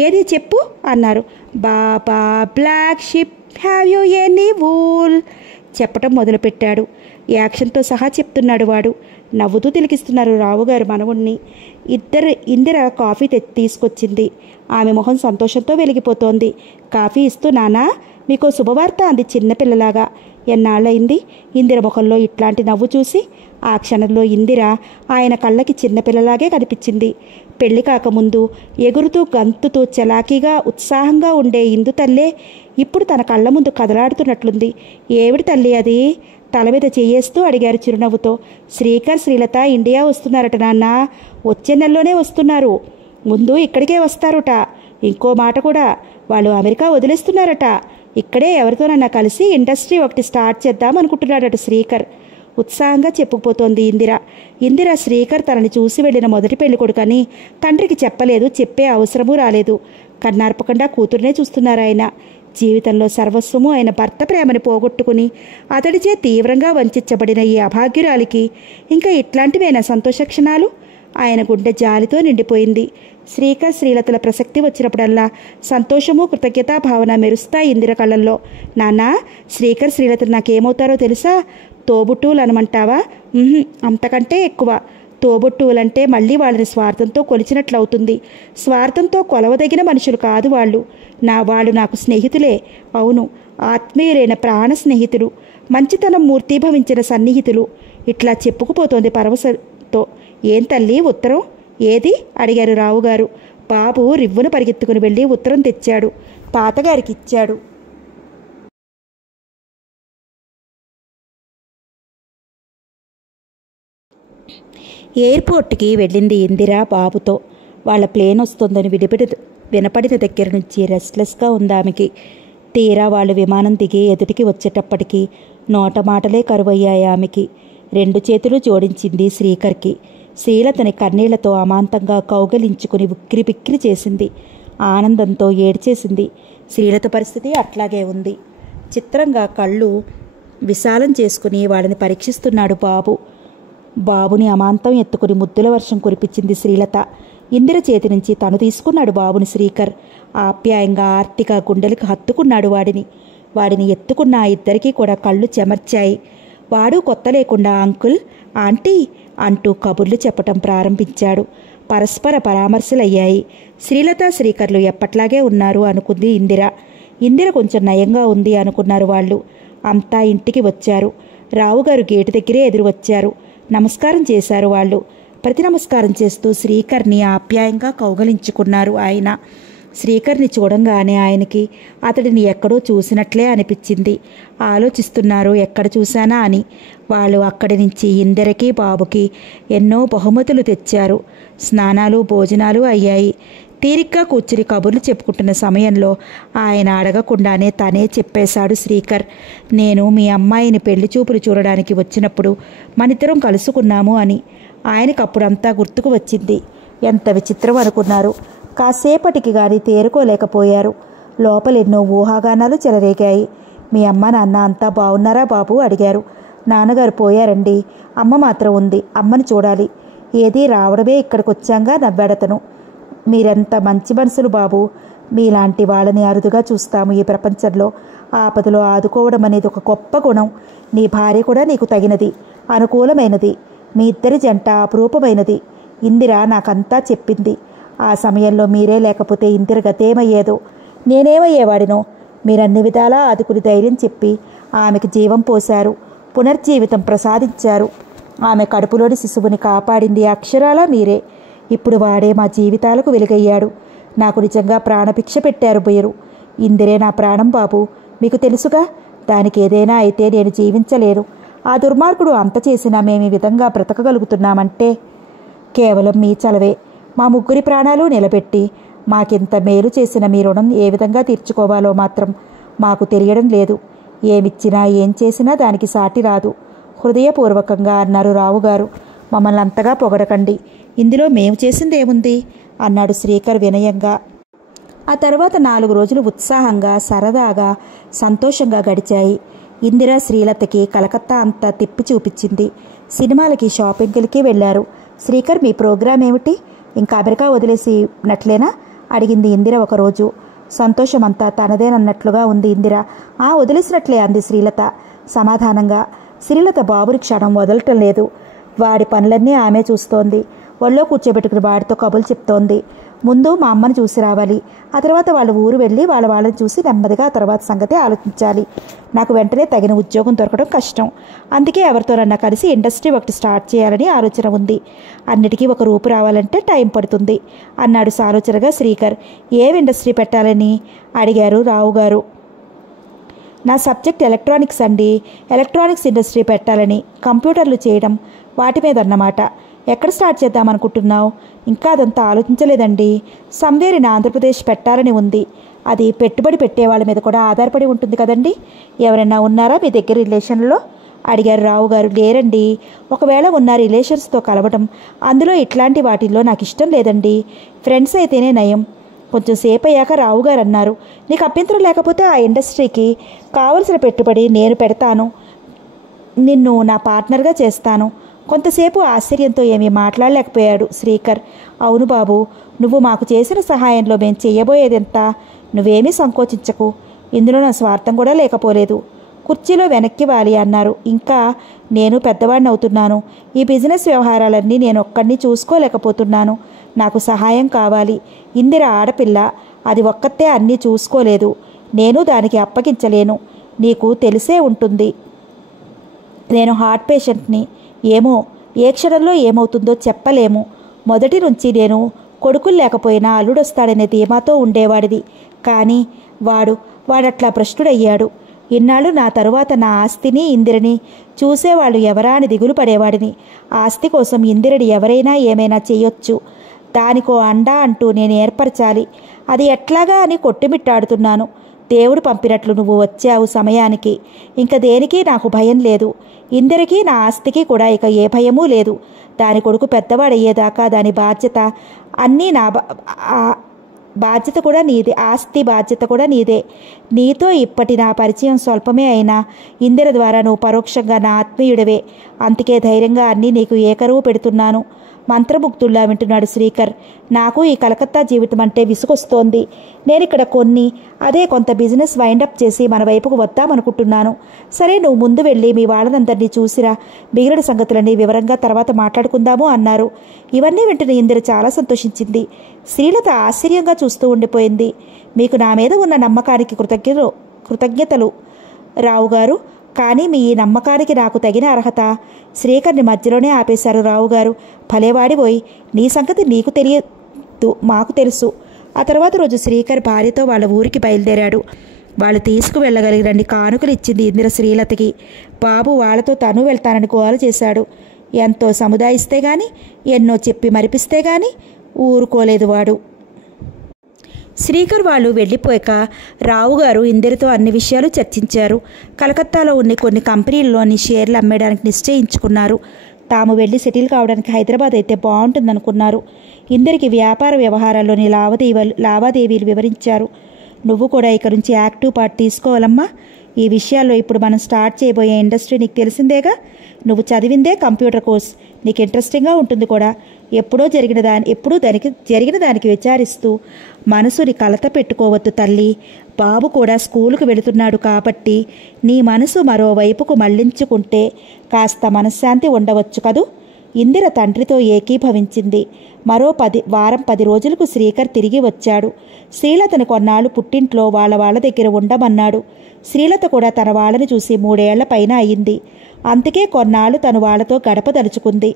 ఏది చెప్పు అన్నారు. Baba black sheep have you any wool చెప్పటం మొదలుపెట్టాడు. యాక్షన్తో సహా చెప్తున్నాడు వాడు. నవ్వుతూ తిలకిస్తున్నారు రావుగారు మనవుణ్ణి. ఇందిర కాఫీ తీసుకొచ్చింది. ఆమె మొహం సంతోషంతో వెలిగిపోతోంది. కాఫీ ఇస్తూ నానా మీకో శుభవార్త అంది చిన్నపిల్లలాగా. ఎన్నాళ్ళయింది ఇందిర ముఖంలో ఇట్లాంటి నవ్వు చూసి. ఆ క్షణంలో ఇందిర ఆయన కళ్ళకి చిన్నపిల్లలాగే కనిపించింది. పెళ్లి కాకముందు ఎగురుతూ గంతుతూ చలాకీగా ఉత్సాహంగా ఉండే ఇందు తల్లే ఇప్పుడు తన కళ్ళ ముందు కదలాడుతున్నట్లుంది. ఏవిడి తల్లి అది? తల మీద చేయేస్తూ అడిగారు చిరునవ్వుతో. శ్రీకర్ శ్రీలత ఇండియా వస్తున్నారట నాన్న. వచ్చే నెలలోనే వస్తున్నారు. ముందు ఇక్కడికే వస్తారుట. ఇంకో మాట కూడా, వాళ్ళు అమెరికా వదిలేస్తున్నారట. ఇక్కడే ఎవరితోనన్నా కలిసి ఇండస్ట్రీ ఒకటి స్టార్ట్ చేద్దాం అనుకుంటున్నాడట శ్రీకర్. ఉత్సాహంగా చెప్పుకుపోతోంది ఇందిర శ్రీకర్ తనని చూసి వెళ్ళిన మొదటి పెళ్లి కొడుకని తండ్రికి చెప్పలేదు. చెప్పే అవసరమూ రాలేదు. కన్నార్పకుండా కూతురునే చూస్తున్నారు ఆయన. జీవితంలో సర్వస్వము అయిన భర్త ప్రేమని పోగొట్టుకుని అతడిచే తీవ్రంగా వంచబడిన ఈ అభాగ్యురాలికి ఇంకా ఇట్లాంటివైన సంతోష క్షణాలు? ఆయన గుండె జాలితో నిండిపోయింది. శ్రీకర్ శ్రీలతల ప్రసక్తి వచ్చినప్పుడల్లా సంతోషము కృతజ్ఞతాభావన మెరుస్తాయి ఇందిర కళ్ళల్లో. నాన్నా, శ్రీకర్ శ్రీలతలు నాకేమవుతారో తెలుసా? తోబుట్టువులు అనమంటావా? అంతకంటే ఎక్కువ. తోబుట్టువులంటే మళ్ళీ వాళ్ళని స్వార్థంతో కొలిచినట్లవుతుంది. స్వార్థంతో కొలవదగిన మనుషులు కాదు వాళ్ళు. వాళ్ళు నాకు స్నేహితులే. అవును, ఆత్మీయులైన ప్రాణ స్నేహితులు, మంచితనం మూర్తీభవించిన సన్నిహితులు. ఇట్లా చెప్పుకుపోతోంది పరవశతో. ఏం తల్లి ఉత్తరం ఏది అడిగారు రావుగారు. బాబు రివ్వును పరిగెత్తుకుని వెళ్ళి ఉత్తరం తెచ్చాడు. తాతగారికి ఇచ్చాడు. ఎయిర్పోర్ట్కి వెళ్ళింది ఇందిర బాబుతో. వాళ్ళ ప్లేన్ వస్తుందని వినపడిన దగ్గర నుంచి రెస్ట్లెస్గా ఉంది ఆమెకి. తీరా వాళ్ళు విమానం దిగి ఎదుటికి వచ్చేటప్పటికి నోట మాటలే కరువయ్యాయి ఆమెకి. 2 చేతులు జోడించింది శ్రీకర్కి. శ్రీలతని కన్నీళ్లతో అమాంతంగా కౌగలించుకుని ఉక్కిరిబిక్కిరి చేసింది. ఆనందంతో ఏడ్చేసింది. శ్రీలత పరిస్థితి అట్లాగే ఉంది. చిత్రంగా కళ్ళు విశాలం చేసుకుని వాళ్ళని పరీక్షిస్తున్నాడు బాబు. బాబుని అమాంతం ఎత్తుకుని ముద్దుల వర్షం కురిపించింది శ్రీలత. ఇందిర చేతి నుంచి తను తీసుకున్నాడు బాబుని శ్రీకర్. ఆప్యాయంగా ఆర్తిగా గుండెలకు హత్తుకున్నాడు వాడిని ఎత్తుకున్న ఆ ఇద్దరికీ కూడా కళ్ళు చెమర్చాయి. వాడు కొత్త లేకుండా అంకుల్, ఆంటీ అంటూ కబుర్లు చెప్పటం ప్రారంభించాడు. పరస్పర పరామర్శలయ్యాయి. శ్రీలత శ్రీకర్లు ఎప్పట్లాగే ఉన్నారు అనుకుంది ఇందిర కొంచెం నయంగా ఉంది అనుకున్నారు వాళ్ళు. అంతా ఇంటికి వచ్చారు. రావుగారు గేటు దగ్గరే ఎదురు వచ్చారు. నమస్కారం చేశారు వాళ్ళు. ప్రతి నమస్కారం చేస్తూ శ్రీకర్ని ఆప్యాయంగా కౌగలించుకున్నారు ఆయన. శ్రీకర్ని చూడంగానే ఆయనకి అతడిని ఎక్కడో చూసినట్లే అనిపించింది. ఆలోచిస్తున్నారు ఎక్కడ చూశానా అని. వాళ్ళు అక్కడి నుంచి ఇందిరకి బాబుకి ఎన్నో బహుమతులు తెచ్చారు. స్నానాలు భోజనాలు అయ్యాయి. తీరిగ్గా కూర్చుని కబుర్లు చెప్పుకుంటున్న సమయంలో ఆయన అడగకుండానే తనే చెప్పేశాడు శ్రీకర్. నేను మీ అమ్మాయిని పెళ్లి చూపులు చూడడానికి వచ్చినప్పుడు మనిద్దరం కలుసుకున్నాము అని. ఆయనకప్పుడంతా గుర్తుకు వచ్చింది. ఎంత విచిత్రం అనుకున్నారు. కాసేపటికి గాని తేరుకోలేకపోయారు. లోపలెన్నో ఊహాగానాలు చెలరేగాయి. మీ అమ్మ నాన్న అంతా బాగున్నారా బాబు అడిగారు. నాన్నగారు పోయారండి, అమ్మ మాత్రం ఉంది. అమ్మని చూడాలి. ఏదీ రావడమే ఇక్కడికి వచ్చాంగా నవ్వాడతను. మీరెంత మంచి మనసులు బాబు. మీలాంటి వాళ్ళని అరుదుగా చూస్తాము ఈ ప్రపంచంలో. ఆపదలో ఆదుకోవడం అనేది ఒక గొప్ప గుణం. నీ భార్య కూడా నీకు తగినది, అనుకూలమైనది. మీ ఇద్దరి జంట అపురూపమైనది. ఇందిర నాకంతా చెప్పింది. ఆ సమయంలో మీరే లేకపోతే ఇందిర గతేమయ్యేదో, నేనేమయ్యేవాడినో. మీరన్ని విధాలా ఆదుకుని ధైర్యం చెప్పి ఆమెకు జీవం పోశారు. పునర్జీవితం ప్రసాదించారు. ఆమె కడుపులోని శిశువుని కాపాడింది అక్షరాల మీరే. ఇప్పుడు వాడే మా జీవితాలకు వెలుగయ్యాడు. నాకు నిజంగా ప్రాణభిక్ష పెట్టారు మీరు. ఇందిరే నా ప్రాణం బాబు, మీకు తెలుసుగా. దానికి ఏదైనా అయితే నేను జీవించలేను. ఆ దుర్మార్గుడు అంత చేసినా మేము ఈ విధంగా బ్రతకగలుగుతున్నామంటే కేవలం మీ చలవే. మా ముగ్గురి ప్రాణాలు నిలబెట్టి మాకింత మేలు చేసిన మీ రుణం ఏ విధంగా తీర్చుకోవాలో మాత్రం మాకు తెలియడం లేదు. ఏమిచ్చినా ఏం చేసినా దానికి సాటి రాదు, హృదయపూర్వకంగా అన్నారు రావుగారు. మమ్మల్ని అంతగా పొగడకండి, ఇందులో మేము చేసిందేముంది అన్నాడు శ్రీకర్ వినయంగా. ఆ తర్వాత 4 రోజులు ఉత్సాహంగా, సరదాగా, సంతోషంగా గడిచాయి. ఇందిర శ్రీలతకి కలకత్తా అంతా తిప్పి చూపించింది. సినిమాలకి, షాపింగ్లకి వెళ్లారు. శ్రీకర్, మీ ప్రోగ్రాం ఏమిటి? ఇంకా అమెరికా వదిలేసినట్లేనా అడిగింది ఇందిర ఒకరోజు. సంతోషమంతా తనదేనన్నట్లుగా ఉంది ఇందిర. వదిలేసినట్లే అంది శ్రీలత సమాధానంగా. శ్రీలత బాబుని క్షణం వదలటం లేదు. వాడి పనులన్నీ ఆమె చూస్తోంది. ఒళ్ళో కూర్చోబెట్టుకుని వాడితో కబుర్లు చెప్తోంది. ముందు మా అమ్మని చూసి రావాలి, ఆ తర్వాత వాళ్ళ ఊరు వెళ్ళి వాళ్ళని చూసి నెమ్మదిగా ఆ తర్వాత సంగతి ఆలోచించాలి. నాకు వెంటనే తగిన ఉద్యోగం దొరకడం కష్టం. అందుకే ఎవరితోనన్నా కలిసి ఇండస్ట్రీ ఒకటి స్టార్ట్ చేయాలని ఆలోచన ఉంది. అన్నిటికీ ఒక రూపు రావాలంటే టైం పడుతుంది అన్నాడు సాలోచనగా శ్రీకర్. ఏం ఇండస్ట్రీ పెట్టాలని అడిగారు రావుగారు. నా సబ్జెక్ట్ ఎలక్ట్రానిక్స్ అండి. ఎలక్ట్రానిక్స్ ఇండస్ట్రీ పెట్టాలని, కంప్యూటర్లు చేయడం వాటి మీద అన్నమాట. ఎక్కడ స్టార్ట్ చేద్దామనుకుంటున్నావు? ఇంకా అదంతా ఆలోచించలేదండి. సమ్వేర్ ఇన్ ఆంధ్రప్రదేశ్ పెట్టాలని ఉంది. అది పెట్టుబడి పెట్టే వాళ్ళ మీద కూడా ఆధారపడి ఉంటుంది కదండి. ఎవరైనా ఉన్నారా మీ దగ్గర రిలేషన్లో అడిగారు రావుగారు. లేరండి. ఒకవేళ ఉన్న రిలేషన్స్తో కలవడం, అందులో ఇట్లాంటి వాటిల్లో నాకు ఇష్టం లేదండి. ఫ్రెండ్స్ అయితేనే నయం. కొంచెం సేపు అయ్యాక రావుగారు అన్నారు, నీకు అభ్యంతరం లేకపోతే ఆ ఇండస్ట్రీకి కావలసిన పెట్టుబడి నేను పెడతాను. నిన్ను నా పార్ట్నర్గా చేస్తాను. కొంతసేపు ఆశ్చర్యంతో ఏమీ మాట్లాడలేకపోయాడు శ్రీకర్. అవును బాబు, నువ్వు మాకు చేసిన సహాయంలో మేము చేయబోయేదెంత? నువ్వేమీ సంకోచించకు. ఇందులో నా స్వార్థం కూడా లేకపోలేదు. కుర్చీలో వెనక్కి వాలి అన్నారు. ఇంకా నేను పెద్దవాడిని అవుతున్నాను. ఈ బిజినెస్ వ్యవహారాలన్నీ నేను ఒక్కడిని చూసుకోలేకపోతున్నాను. నాకు సహాయం కావాలి. ఇందిర ఆడపిల్ల, అది ఒక్కతే అన్నీ చూసుకోలేదు. నేను దానికి అప్పగించలేను. నీకు తెలిసే ఉంటుంది, నేను హార్ట్ పేషెంట్ని. ఏమో ఏ క్షణంలో ఏమవుతుందో చెప్పలేము. మొదటి నుంచి నేను కొడుకులు లేకపోయినా అల్లుడొస్తాడనే ధీమాతో ఉండేవాడిది. కానీ వాడట్లా భ్రష్టుడయ్యాడు. ఇన్నాళ్ళు నా తరువాత నా ఆస్తిని, ఇందిరని చూసేవాళ్ళు ఎవరా అని దిగులు పడేవాడిని. ఆస్తి కోసం ఇందిరని ఎవరైనా ఏమైనా చేయొచ్చు. దానికో అండా అంటూ నేను ఏర్పరచాలి. అది ఎట్లాగా అని కొట్టుమిట్టాడుతున్నాను. దేవుడు పంపినట్లు నువ్వు వచ్చావు సమయానికి. ఇంక దేనికి నాకు భయం లేదు. ఇందిరకి, నా ఆస్తికి కూడా ఇక ఏ భయమూ లేదు. దాని కొడుకు పెద్దవాడయ్యేదాకా దాని బాధ్యత అన్నీ బాధ్యత కూడా నీదే. ఆస్తి బాధ్యత కూడా నీదే. నీతో ఇప్పటి నా పరిచయం స్వల్పమే అయినా ఇందిర ద్వారా నువ్వు పరోక్షంగా నా ఆత్మీయుడివే. అందుకే ధైర్యంగా అన్నీ నీకు ఏకరువు పెడుతున్నాను. మంత్రముగ్ధుల్లా వింటున్నాడు శ్రీకర్. నాకు ఈ కలకత్తా జీవితం అంటే విసుగొస్తోంది. నేనిక్కడ అదే కొంత బిజినెస్ వైండప్ చేసి మన వైపుకు వద్దామనుకుంటున్నాను. సరే, నువ్వు ముందు వెళ్ళి మీ వాళ్ళనందరినీ చూసిరా. మిగిలిన సంగతులన్నీ వివరంగా తర్వాత మాట్లాడుకుందాము అన్నారు. ఇవన్నీ వింటున్న ఇందిర చాలా సంతోషించింది. శ్రీలత ఆశ్చర్యంగా చూస్తూ ఉండిపోయింది. మీకు నా మీద ఉన్న నమ్మకానికి కృతజ్ఞతలు రావుగారు. కానీ మీ ఈ నమ్మకానికి నాకు తగిన అర్హత. శ్రీకర్ని మధ్యలోనే ఆపేశారు రావుగారు. భలేవాడిపోయి, నీ సంగతి నీకు తెలియదు, మాకు తెలుసు. ఆ తర్వాత రోజు శ్రీకర్ భార్యతో వాళ్ళ ఊరికి బయలుదేరాడు. వాళ్ళు తీసుకువెళ్ళగలిగినన్ని కానుకలు ఇచ్చింది ఇందిర శ్రీలతకి. బాబు వాళ్ళతో తను వెళ్తానని గోల చేశాడు. ఎంతో సముదాయిస్తే గాని, ఎన్నో చెప్పి మరిపిస్తే గాని ఊరుకోలేదు వాడు. శ్రీకర్ వాళ్ళు వెళ్ళిపోయాక రావుగారు ఇందిరతో అన్ని విషయాలు చర్చించారు. కలకత్తాలో ఉన్న కొన్ని కంపెనీల్లోని షేర్లు అమ్మేయడానికి నిశ్చయించుకున్నారు. తాము వెళ్ళి సెటిల్ కావడానికి హైదరాబాద్ అయితే బాగుంటుందనుకున్నారు. ఇందరికి వ్యాపార వ్యవహారాల్లోని లావాదేవీలు వివరించారు. నువ్వు కూడా ఇక నుంచి యాక్టివ్ పార్ట్ తీసుకోవాలమ్మా. ఈ విషయాల్లో ఇప్పుడు మనం స్టార్ట్ చేయబోయే ఇండస్ట్రీ నీకు తెలిసిందేగా. నువ్వు చదివిందే కంప్యూటర్ కోర్స్. నీకు ఇంట్రెస్టింగ్గా ఉంటుంది కూడా. ఎప్పుడూ జరిగిన దానికి విచారిస్తూ మనసుని కలత పెట్టుకోవద్దు తల్లి. బాబు కూడా స్కూలుకు వెళుతున్నాడు కాబట్టి నీ మనసు మరోవైపుకు మళ్లించుకుంటే కాస్త మనశ్శాంతి ఉండవచ్చు కదూ. ఇందిర తండ్రితో ఏకీభవించింది. మరో వారం 10 రోజులకు శ్రీకర్ తిరిగి వచ్చాడు. శ్రీలతను కొన్నాళ్ళు పుట్టింట్లో వాళ్ళ దగ్గర ఉండమన్నాడు. శ్రీలత కూడా తన వాళ్ళని చూసి 3 ఏళ్ల పైన అయింది. అందుకే కొన్నాళ్ళు తను వాళ్లతో గడపదలుచుకుంది.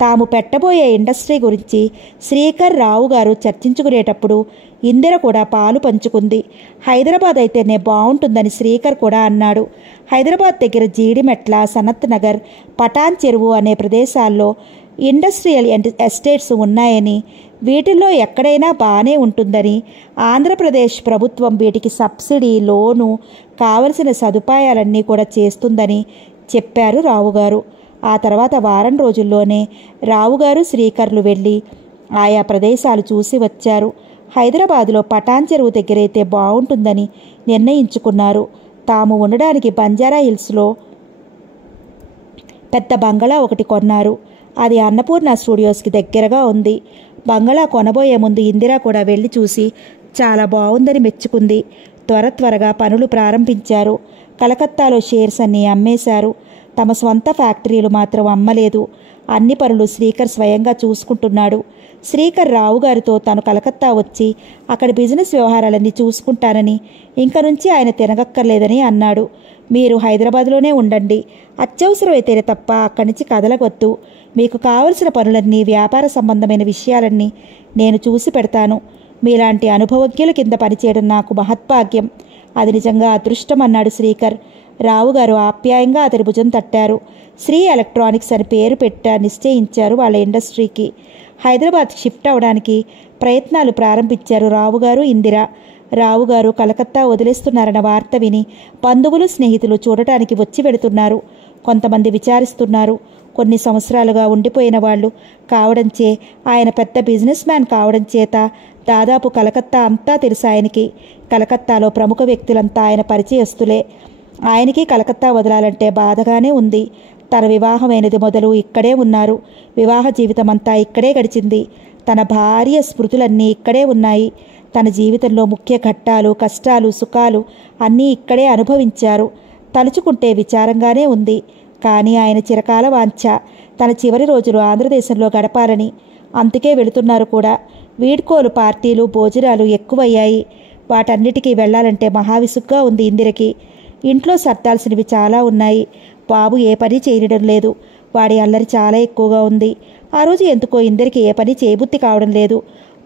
తాము పెట్టబోయే ఇండస్ట్రీ గురించి శ్రీకర్, రావు గారు చర్చించుకునేటప్పుడు ఇందిర కూడా పాలు పంచుకుంది. హైదరాబాద్ అయితేనే బాగుంటుందని శ్రీకర్ కూడా అన్నాడు. హైదరాబాద్ దగ్గర జీడిమెట్ల, సనత్ నగర్, పటాన్ చెరువు అనే ప్రదేశాల్లో ఇండస్ట్రియల్ ఎస్టేట్స్ ఉన్నాయని, వీటిల్లో ఎక్కడైనా బాగానే ఉంటుందని, ఆంధ్రప్రదేశ్ ప్రభుత్వం వీటికి సబ్సిడీ, లోను, కావలసిన సదుపాయాలన్నీ కూడా చేస్తుందని చెప్పారు రావుగారు. ఆ తర్వాత వారం రోజుల్లోనే రావుగారు, శ్రీకర్లు వెళ్ళి ఆయా ప్రదేశాలు చూసి వచ్చారు. హైదరాబాదులో పటాన్ చెరువు దగ్గరైతే బాగుంటుందని నిర్ణయించుకున్నారు. తాము ఉండడానికి బంజారా హిల్స్లో పెద్ద బంగళా ఒకటి కొన్నారు. అది అన్నపూర్ణ స్టూడియోస్కి దగ్గరగా ఉంది. బంగళా కొనబోయే ముందు ఇందిరా కూడా వెళ్ళి చూసి చాలా బాగుందని మెచ్చుకుంది. త్వరగా పనులు ప్రారంభించారు. కలకత్తాలో షేర్స్ అన్నీ అమ్మేశారు. తమ స్వంత ఫ్యాక్టరీలు మాత్రం అమ్మలేదు. అన్ని పనులు శ్రీకర్ స్వయంగా చూసుకుంటున్నాడు. శ్రీకర్ రావుగారితో తాను కలకత్తా వచ్చి అక్కడి బిజినెస్ వ్యవహారాలన్నీ చూసుకుంటానని, ఇంక నుంచి ఆయన తినగక్కర్లేదని అన్నాడు. మీరు హైదరాబాద్లోనే ఉండండి, అత్యవసరమైతేనే తప్ప అక్కడి నుంచి కదలవద్దు. మీకు కావలసిన పనులన్నీ, వ్యాపార సంబంధమైన విషయాలన్నీ నేను చూసి పెడతాను. మీలాంటి అనుభవజ్ఞుల కింద పనిచేయడం నాకు మహద్భాగ్యం. అది నిజంగా అదృష్టం అన్నాడు శ్రీకర్. రావుగారు ఆప్యాయంగా అతని భుజం తట్టారు. శ్రీ ఎలక్ట్రానిక్స్ అని పేరు నిశ్చయించారు వాళ్ళ ఇండస్ట్రీకి. హైదరాబాద్ షిఫ్ట్ అవడానికి ప్రయత్నాలు ప్రారంభించారు రావుగారు, ఇందిర. రావుగారు కలకత్తా వదిలేస్తున్నారన్న వార్త విని బంధువులు, స్నేహితులు చూడటానికి వచ్చి వెడుతున్నారు. కొంతమంది విచారిస్తున్నారు. కొన్ని సంవత్సరాలుగా ఉండిపోయిన వాళ్ళు కావడంచే, ఆయన పెద్ద బిజినెస్ మ్యాన్ కావడం చేత దాదాపు కలకత్తా అంతా తెలుసు ఆయనకి. కలకత్తాలో ప్రముఖ వ్యక్తులంతా ఆయన పరిచయస్తులే. ఆయనకి కలకత్తా వదలాలంటే బాధగానే ఉంది. తన వివాహమైనది మొదలు ఇక్కడే ఉన్నారు. వివాహ జీవితం అంతా ఇక్కడే గడిచింది. తన భార్య స్మృతులన్నీ ఇక్కడే ఉన్నాయి. తన జీవితంలో ముఖ్య ఘట్టాలు, కష్టాలు, సుఖాలు అన్నీ ఇక్కడే అనుభవించారు. తలుచుకుంటే విచారంగానే ఉంది. కానీ ఆయన చిరకాల వాంఛ తన చివరి రోజులు ఆంధ్రదేశంలో గడపాలని. అందుకే వెళుతున్నారు కూడా. వీడ్కోలు పార్టీలు, భోజనాలు ఎక్కువయ్యాయి. వాటన్నిటికీ వెళ్లాలంటే మహావిసుగ్గా ఉంది ఇందిరకి. ఇంట్లో సర్దాల్సినవి చాలా ఉన్నాయి. బాబు ఏ పని చేయడం లేదు. వాడి అల్లరి చాలా ఎక్కువగా ఉంది. ఆ రోజు ఎందుకో ఇందిరకి ఏ పని చేయబుద్ధి కావడం లేదు.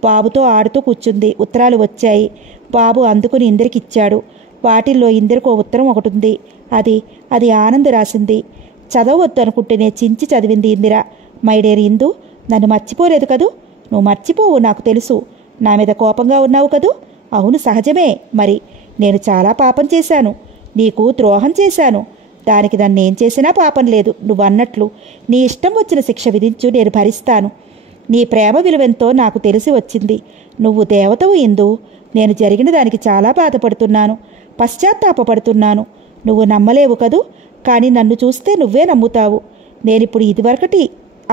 బాబుతో ఆడుతూ కూర్చుంది. ఉత్తరాలు వచ్చాయి. బాబు అందుకుని ఇందిరకి ఇచ్చాడు. వాటిల్లో ఇందిరకో ఉత్తరం ఒకటి ఉంది. అది ఆనంద్ రాసింది. చదవద్దు అనుకుంటేనే చించి చదివింది ఇందిర. మై డియర్ ఇందు, నన్ను మర్చిపోలేదు కదూ? నువ్వు మర్చిపోవు, నాకు తెలుసు. నా మీద కోపంగా ఉన్నావు కదూ? అవును, సహజమే. మరి నేను చాలా పాపం చేశాను. నీకు ద్రోహం చేశాను. దానికి నన్నేం చేసినా పాపం లేదు. నువ్వన్నట్లు నీ ఇష్టం వచ్చిన శిక్ష విధించు, నేను భరిస్తాను. నీ ప్రేమ విలువెంతో నాకు తెలిసి వచ్చింది. నువ్వు దేవతవు ఇందు. నేను జరిగిన దానికి చాలా బాధపడుతున్నాను, పశ్చాత్తాపడుతున్నాను. నువ్వు నమ్మలేవు కదూ? కానీ నన్ను చూస్తే నువ్వే నమ్ముతావు. నేనిప్పుడు ఇదివరకటి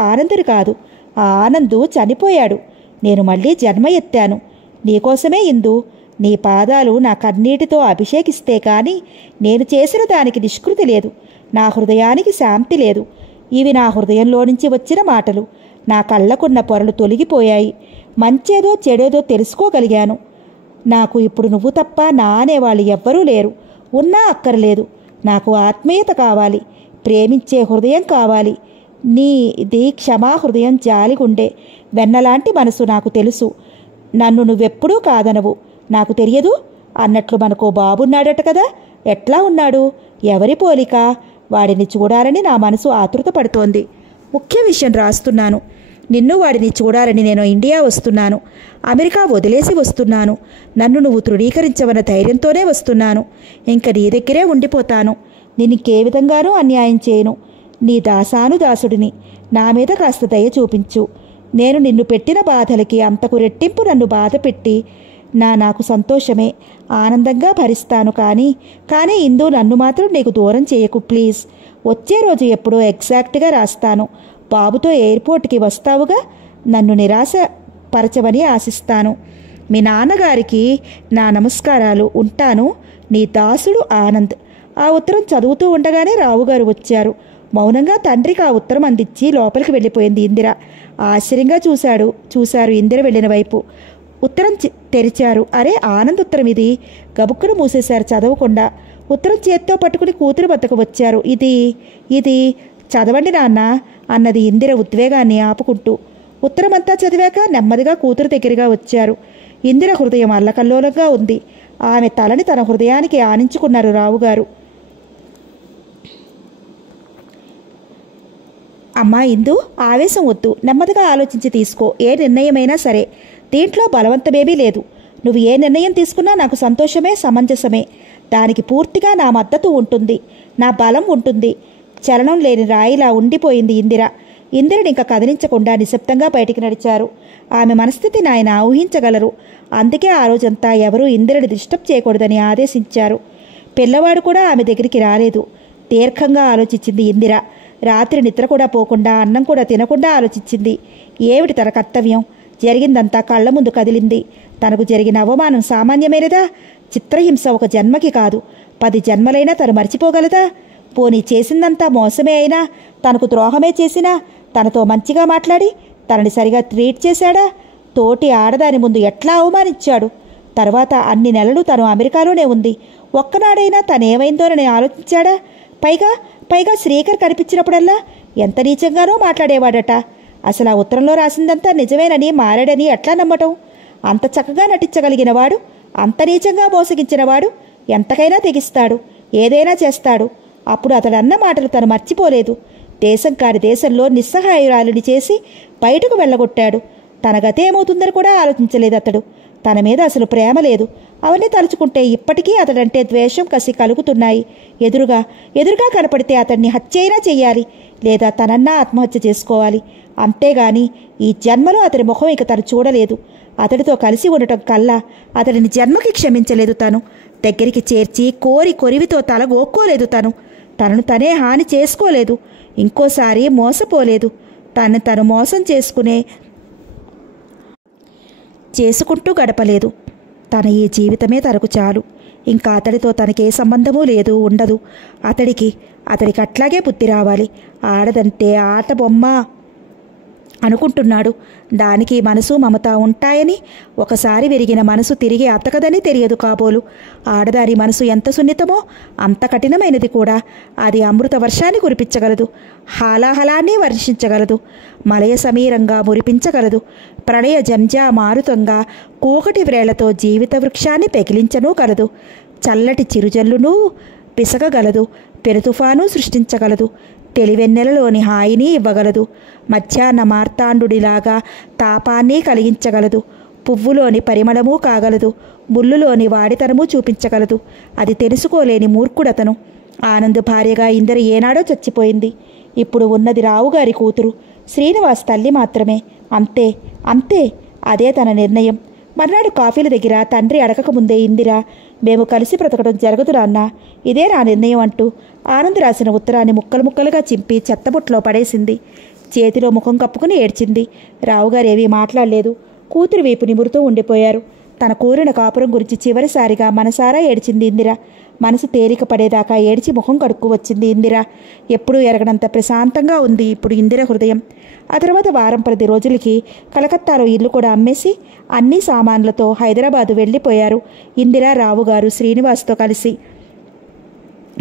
ఆనందుని కాదు. ఆ ఆనందు చనిపోయాడు. నేను మళ్ళీ జన్మ ఎత్తాను. నీకోసమే ఇందు. నీ పాదాలు నా కన్నీటితో అభిషేకిస్తే కానీ నేను చేసిన దానికి నిష్కృతి లేదు. నా హృదయానికి శాంతి లేదు. ఇవి నా హృదయంలో నుంచి వచ్చిన మాటలు. నా కళ్ళకున్న పొరలు తొలగిపోయాయి. మంచేదో చెడేదో తెలుసుకోగలిగాను. నాకు ఇప్పుడు నువ్వు తప్ప నా అనేవాళ్ళు ఎవ్వరూ లేరు. ఉన్నా అక్కర్లేదు. నాకు ఆత్మీయత కావాలి, ప్రేమించే హృదయం కావాలి. నీది క్షమా హృదయం, జాలిగుండే వెన్నలాంటి మనసు నాకు తెలుసు. నన్ను నువ్వెప్పుడూ కాదనవు. నాకు తెలియదు అన్నట్లు మనకో బాబున్నాడట కదా? ఎట్లా ఉన్నాడు? ఎవరి పోలిక? వాడిని చూడాలని నా మనసు ఆతృత పడుతోంది. ముఖ్య విషయం రాస్తున్నాను. నిన్ను వాడిని చూడాలని నేను ఇండియా వస్తున్నాను. అమెరికా వదిలేసి వస్తున్నాను. నన్ను నువ్వు తృణీకరించవన్న ధైర్యంతోనే వస్తున్నాను. ఇంక నీ దగ్గరే ఉండిపోతాను. నేనింకే విధంగానూ అన్యాయం చేయను. నీ దాసుడిని. నా మీద కాస్త దయ చూపించు. నేను నిన్ను పెట్టిన బాధలకి అంతకు రెట్టింపు నన్ను బాధ పెట్టి నాకు సంతోషమే. ఆనందంగా భరిస్తాను. కానీ ఇందు, నన్ను మాత్రం నీకు దూరం చేయకు ప్లీజ్. వచ్చే రోజు ఎప్పుడో ఎగ్జాక్ట్గా రాస్తాను. బాబుతో ఎయిర్పోర్ట్కి వస్తావుగా? నన్ను నిరాశపరచమని ఆశిస్తాను. మీ నాన్నగారికి నా నమస్కారాలు. ఉంటాను. నీ దాసుడు ఆనంద్. ఆ ఉత్తరం చదువుతూ ఉండగానే రావుగారు వచ్చారు. మౌనంగా తండ్రికి ఆ ఉత్తరం అందించి లోపలికి వెళ్ళిపోయింది ఇందిర. ఆశ్చర్యంగా చూశారు ఇందిర వెళ్ళిన వైపు. ఉత్తరం తెరిచారు. అరే, ఆనంద్ ఉత్తరం ఇది. గబుక్కును మూసేశారు చదవకుండా. ఉత్తరం చేత్తో పట్టుకుని కూతురు వద్దకు వచ్చారు. ఇది చదవండి నాన్న అన్నది ఇందిర ఉద్వేగాన్ని ఆపుకుంటూ. ఉత్తరమంతా చదివాక నెమ్మదిగా కూతురు దగ్గరగా వచ్చారు. ఇందిర హృదయం అల్లకల్లోలంగా ఉంది. ఆమె తలని తన హృదయానికి ఆనించుకున్నారు రావుగారు. అమ్మా ఇందు, ఆవేశం వద్దు. నెమ్మదిగా ఆలోచించి తీసుకో. ఏ నిర్ణయమైనా సరే. దీంట్లో బలవంతమేమీ లేదు. నువ్వు ఏ నిర్ణయం తీసుకున్నా నాకు సంతోషమే, సమంజసమే. దానికి పూర్తిగా నా మద్దతు ఉంటుంది, నా బలం ఉంటుంది. చలనం లేని రాయిలా ఉండిపోయింది ఇందిర. ఇందిరని ఇంకా కదిలించకుండా నిశ్శబ్దంగా బయటికి నడిచారు. ఆమె మనస్థితిని ఆయన ఊహించగలరు. అందుకే ఆ రోజంతా ఎవరూ ఇందిరని డిస్టర్బ్ చేయకూడదని ఆదేశించారు. పిల్లవాడు కూడా ఆమె దగ్గరికి రాలేదు. దీర్ఘంగా ఆలోచించింది ఇందిర. రాత్రి నిద్ర కూడా పోకుండా, అన్నం కూడా తినకుండా ఆలోచించింది. ఏమిటి తన కర్తవ్యం? జరిగిందంతా కళ్ల ముందు కదిలింది. తనకు జరిగిన అవమానం సామాన్యమైనదా? చిత్రహింస ఒక జన్మకి కాదు, 10 జన్మలైనా తను మర్చిపోగలదా? పోనీ చేసిందంతా మోసమే అయినా, తనకు ద్రోహమే చేసినా, తనతో మంచిగా మాట్లాడి తనని సరిగా ట్రీట్ చేశాడా? తోటి ఆడదాని ముందు ఎట్లా అవమానించాడు? తర్వాత అన్ని నెలలు తను అమెరికాలోనే ఉంది. ఒక్కనాడైనా తనేమైందోనని ఆలోచించాడా? పైగా శ్రీకర్ కనిపించినప్పుడల్లా ఎంత నీచంగానో మాట్లాడేవాడట. అసలు ఆ ఉత్తరంలో రాసిందంతా నిజమేనని, మారాడని ఎట్లా నమ్మటం? అంత చక్కగా నటించగలిగినవాడు, అంత నీచంగా మోసగించినవాడు ఎంతకైనా తెగిస్తాడు, ఏదైనా చేస్తాడు. అప్పుడు అతడన్న మాటలు తను మర్చిపోలేదు. దేశం కాని దేశంలో నిస్సహాయురాలిని చేసి బయటకు వెళ్ళగొట్టాడు. తన గతే ఏమవుతుందని కూడా ఆలోచించలేదు అతడు. తన మీద అసలు ప్రేమ లేదు. అవన్నీ తలుచుకుంటే ఇప్పటికీ అతడంటే ద్వేషం, కసి కలుగుతున్నాయి. ఎదురుగా కనపడితే అతన్ని హత్యైనా చెయ్యాలి, లేదా తనన్నా ఆత్మహత్య చేసుకోవాలి. అంతేగాని ఈ జన్మలో అతని ముఖం ఇక తను చూడలేదు. అతడితో కలిసి ఉండటం కల్లా అతడిని జన్మకి క్షమించలేదు. తను దగ్గరికి చేర్చి కొరివితో తల గోక్కోలేదు. తనను తనే హాని చేసుకోలేదు. ఇంకోసారి మోసపోలేదు. తను మోసం చేసుకుంటూ గడపలేదు. తన ఈ జీవితమే తనకు చాలు. ఇంకా అతడితో తనకే సంబంధమూ లేదు, ఉండదు. అతడికి అట్లాగే బుద్ధి రావాలి. ఆడదంటే ఆట బొమ్మ అనుకుంటున్నాడు. దానికి మనసు, మమత ఉంటాయని, ఒకసారి విరిగిన మనసు తిరిగి అతకదని తెలియదు కాబోలు. ఆడదాని మనసు ఎంత సున్నితమో అంత కఠినమైనది కూడా. అది అమృత వర్షాన్ని కురిపించగలదు, హాలాహలాన్ని వర్షించగలదు, మలయ సమీరంగా మురిపించగలదు, ప్రళయ జంజా మారుతంగా కూకటి వ్రేళ్లతో జీవిత వృక్షాన్ని పెకిలించనూ కలదు, చల్లటి చిరుజల్లును పిసగగలదు, పెరుతుఫాను సృష్టించగలదు, తెలివెన్నెలలోని హాయిని ఇవ్వగలదు, మధ్యాహ్న మార్తాండుడిలాగా తాపాన్ని కలిగించగలదు, పువ్వులోని పరిమళమూ కాగలదు, ముళ్ళులోని వాడితనమూ చూపించగలదు. అది తెలుసుకోలేని మూర్ఖుడతను. ఆనంద్ భార్యగా ఇందిర ఏనాడో చచ్చిపోయింది. ఇప్పుడు ఉన్నది రావుగారి కూతురు శ్రీనివాస్ తల్లి మాత్రమే. అంతే. అదే తన నిర్ణయం. మర్నాడు కాఫీల దగ్గర తండ్రి అడగకముందే ఇందిర, మేము కలిసి బ్రతకడం జరగదు నాన్న, ఇదే నా నిర్ణయం అంటూ ఆనంద్ రాసిన ఉత్తరాన్ని ముక్కలుగా చింపి చెత్తబుట్లో పడేసింది. చేతిలో ముఖం కప్పుకుని ఏడ్చింది. రావుగారేమీ మాట్లాడలేదు. కూతురు వైపు నిమురుతూ ఉండిపోయారు. తన కోరిన కాపురం గురించి చివరిసారిగా మనసారా ఏడ్చింది ఇందిర. మనసు తేలిక పడేదాకా ఏడ్చి ముఖం కడుక్కు వచ్చింది ఇందిర. ఎప్పుడూ ఎరగనంత ప్రశాంతంగా ఉంది ఇప్పుడు ఇందిర హృదయం. ఆ తర్వాత వారం 10 రోజులకి కలకత్తాలో ఇల్లు కూడా అమ్మేసి అన్ని సామాన్లతో హైదరాబాదు వెళ్ళిపోయారు ఇందిర, రావుగారు శ్రీనివాస్తో కలిసి.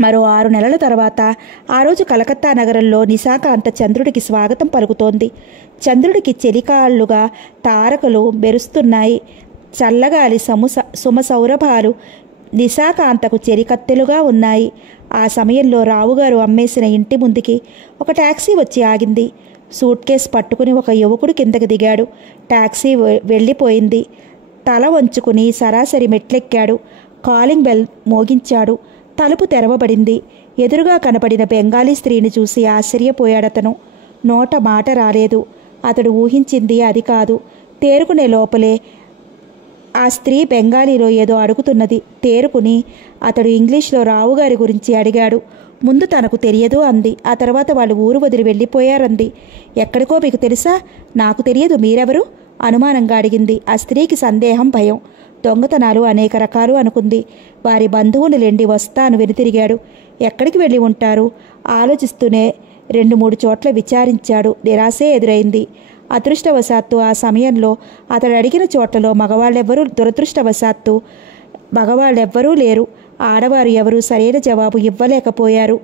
మరో 6 నెలల తర్వాత ఆ రోజు కలకత్తా నగరంలో నిశాకాంత చంద్రుడికి స్వాగతం పలుకుతోంది. చంద్రుడికి చెలికాళ్లుగా తారకలు మెరుస్తున్నాయి. చల్లగాలి సుమసౌరభాలు నిశాకాంతకు చెరికత్తెలుగా ఉన్నాయి. ఆ సమయంలో రావుగారు అమ్మేసిన ఇంటి ముందుకి ఒక టాక్సీ వచ్చి ఆగింది. సూట్ కేస్ పట్టుకుని ఒక యువకుడు కిందకి దిగాడు. టాక్సీ వెళ్ళిపోయింది. తల వంచుకుని సరాసరి మెట్లెక్కాడు. Calling bell మోగించాడు. తలుపు తెరవబడింది. ఎదురుగా కనపడిన బెంగాలీ స్త్రీని చూసి ఆశ్చర్యపోయాడతను. నోట మాట రాలేదు. అతడు ఊహించింది అది కాదు. తేరుకునే లోపలే ఆ స్త్రీ బెంగాలీలో ఏదో అడుగుతున్నది. తేరుకుని అతడు ఇంగ్లీష్లో రావుగారి గురించి అడిగాడు. ముందు తనకు తెలియదు అంది. ఆ తర్వాత వాళ్ళు ఊరు వదిలి వెళ్ళిపోయారంది. ఎక్కడికో మీకు తెలుసా? నాకు తెలియదు, మీరెవరు? అనుమానంగా అడిగింది. ఆ స్త్రీకి సందేహం, భయం. దొంగతనాలు అనేక రకాలు అనుకుంది. వారి బంధువులు లెండి వస్తాను వెనుతిరిగాడు. ఎక్కడికి వెళ్ళి ఉంటారు? ఆలోచిస్తూనే 2-3 చోట్ల విచారించాడు. నిరాశే ఎదురైంది. అదృష్టవశాత్తు ఆ సమయంలో అతడు అడిగిన చోట్లలో దురదృష్టవశాత్తు మగవాళ్ళెవ్వరూ లేరు. ఆడవారు ఎవరూ సరైన జవాబు ఇవ్వలేకపోయారు.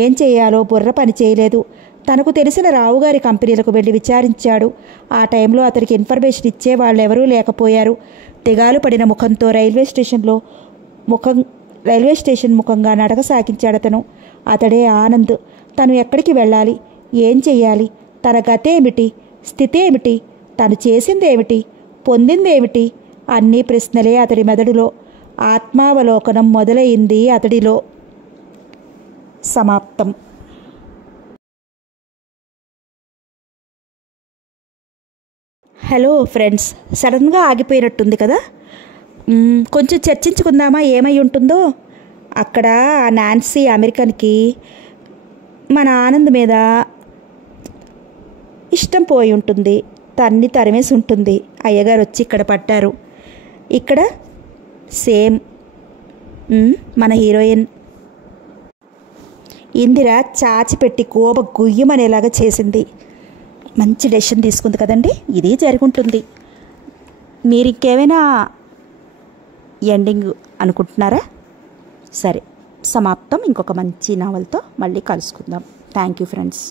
ఏం చేయాలో బుర్ర పని చేయలేదు. తనకు తెలిసిన రావుగారి కంపెనీలకు వెళ్ళి విచారించాడు. ఆ టైంలో అతనికి ఇన్ఫర్మేషన్ ఇచ్చే వాళ్ళెవరూ లేకపోయారు. దిగాలు పడిన ముఖంతో రైల్వే స్టేషన్ ముఖంగా నడక సాగించాడతను. అతడే ఆనంద్. తను ఎక్కడికి వెళ్ళాలి? ఏం చెయ్యాలి? తన గతేమిటి? స్థితి ఏమిటి? తను చేసిందేమిటి? పొందిందేమిటి? అన్నీ ప్రశ్నలే అతడి మెదడులో. ఆత్మావలోకనం మొదలైంది అతడిలో. సమాప్తం. హలో ఫ్రెండ్స్, సడన్గా ఆగిపోయినట్టుంది కదా. కొంచెం చర్చించుకుందామా ఏమై ఉంటుందో. అక్కడ నాన్సీ అమెరికన్కి మన ఆనంద్ మీద ఇష్టం పోయి ఉంటుంది. తన్ని తరిమేసి ఉంటుంది. అయ్యగారు వచ్చి ఇక్కడ పట్టారు. ఇక్కడ సేమ్ మన హీరోయిన్ ఇందిర చాచిపెట్టి కోప గుయ్యమనేలాగా చేసింది. మంచి డెసిషన్ తీసుకుంది కదండి. ఇది జరుగుంటుంది. మీరు ఇంకేమైనా ఎండింగ్ అనుకుంటున్నారా? సరే, సమాప్తం. ఇంకొక మంచి నావల్తో మళ్ళీ కలుసుకుందాం. Thank you friends.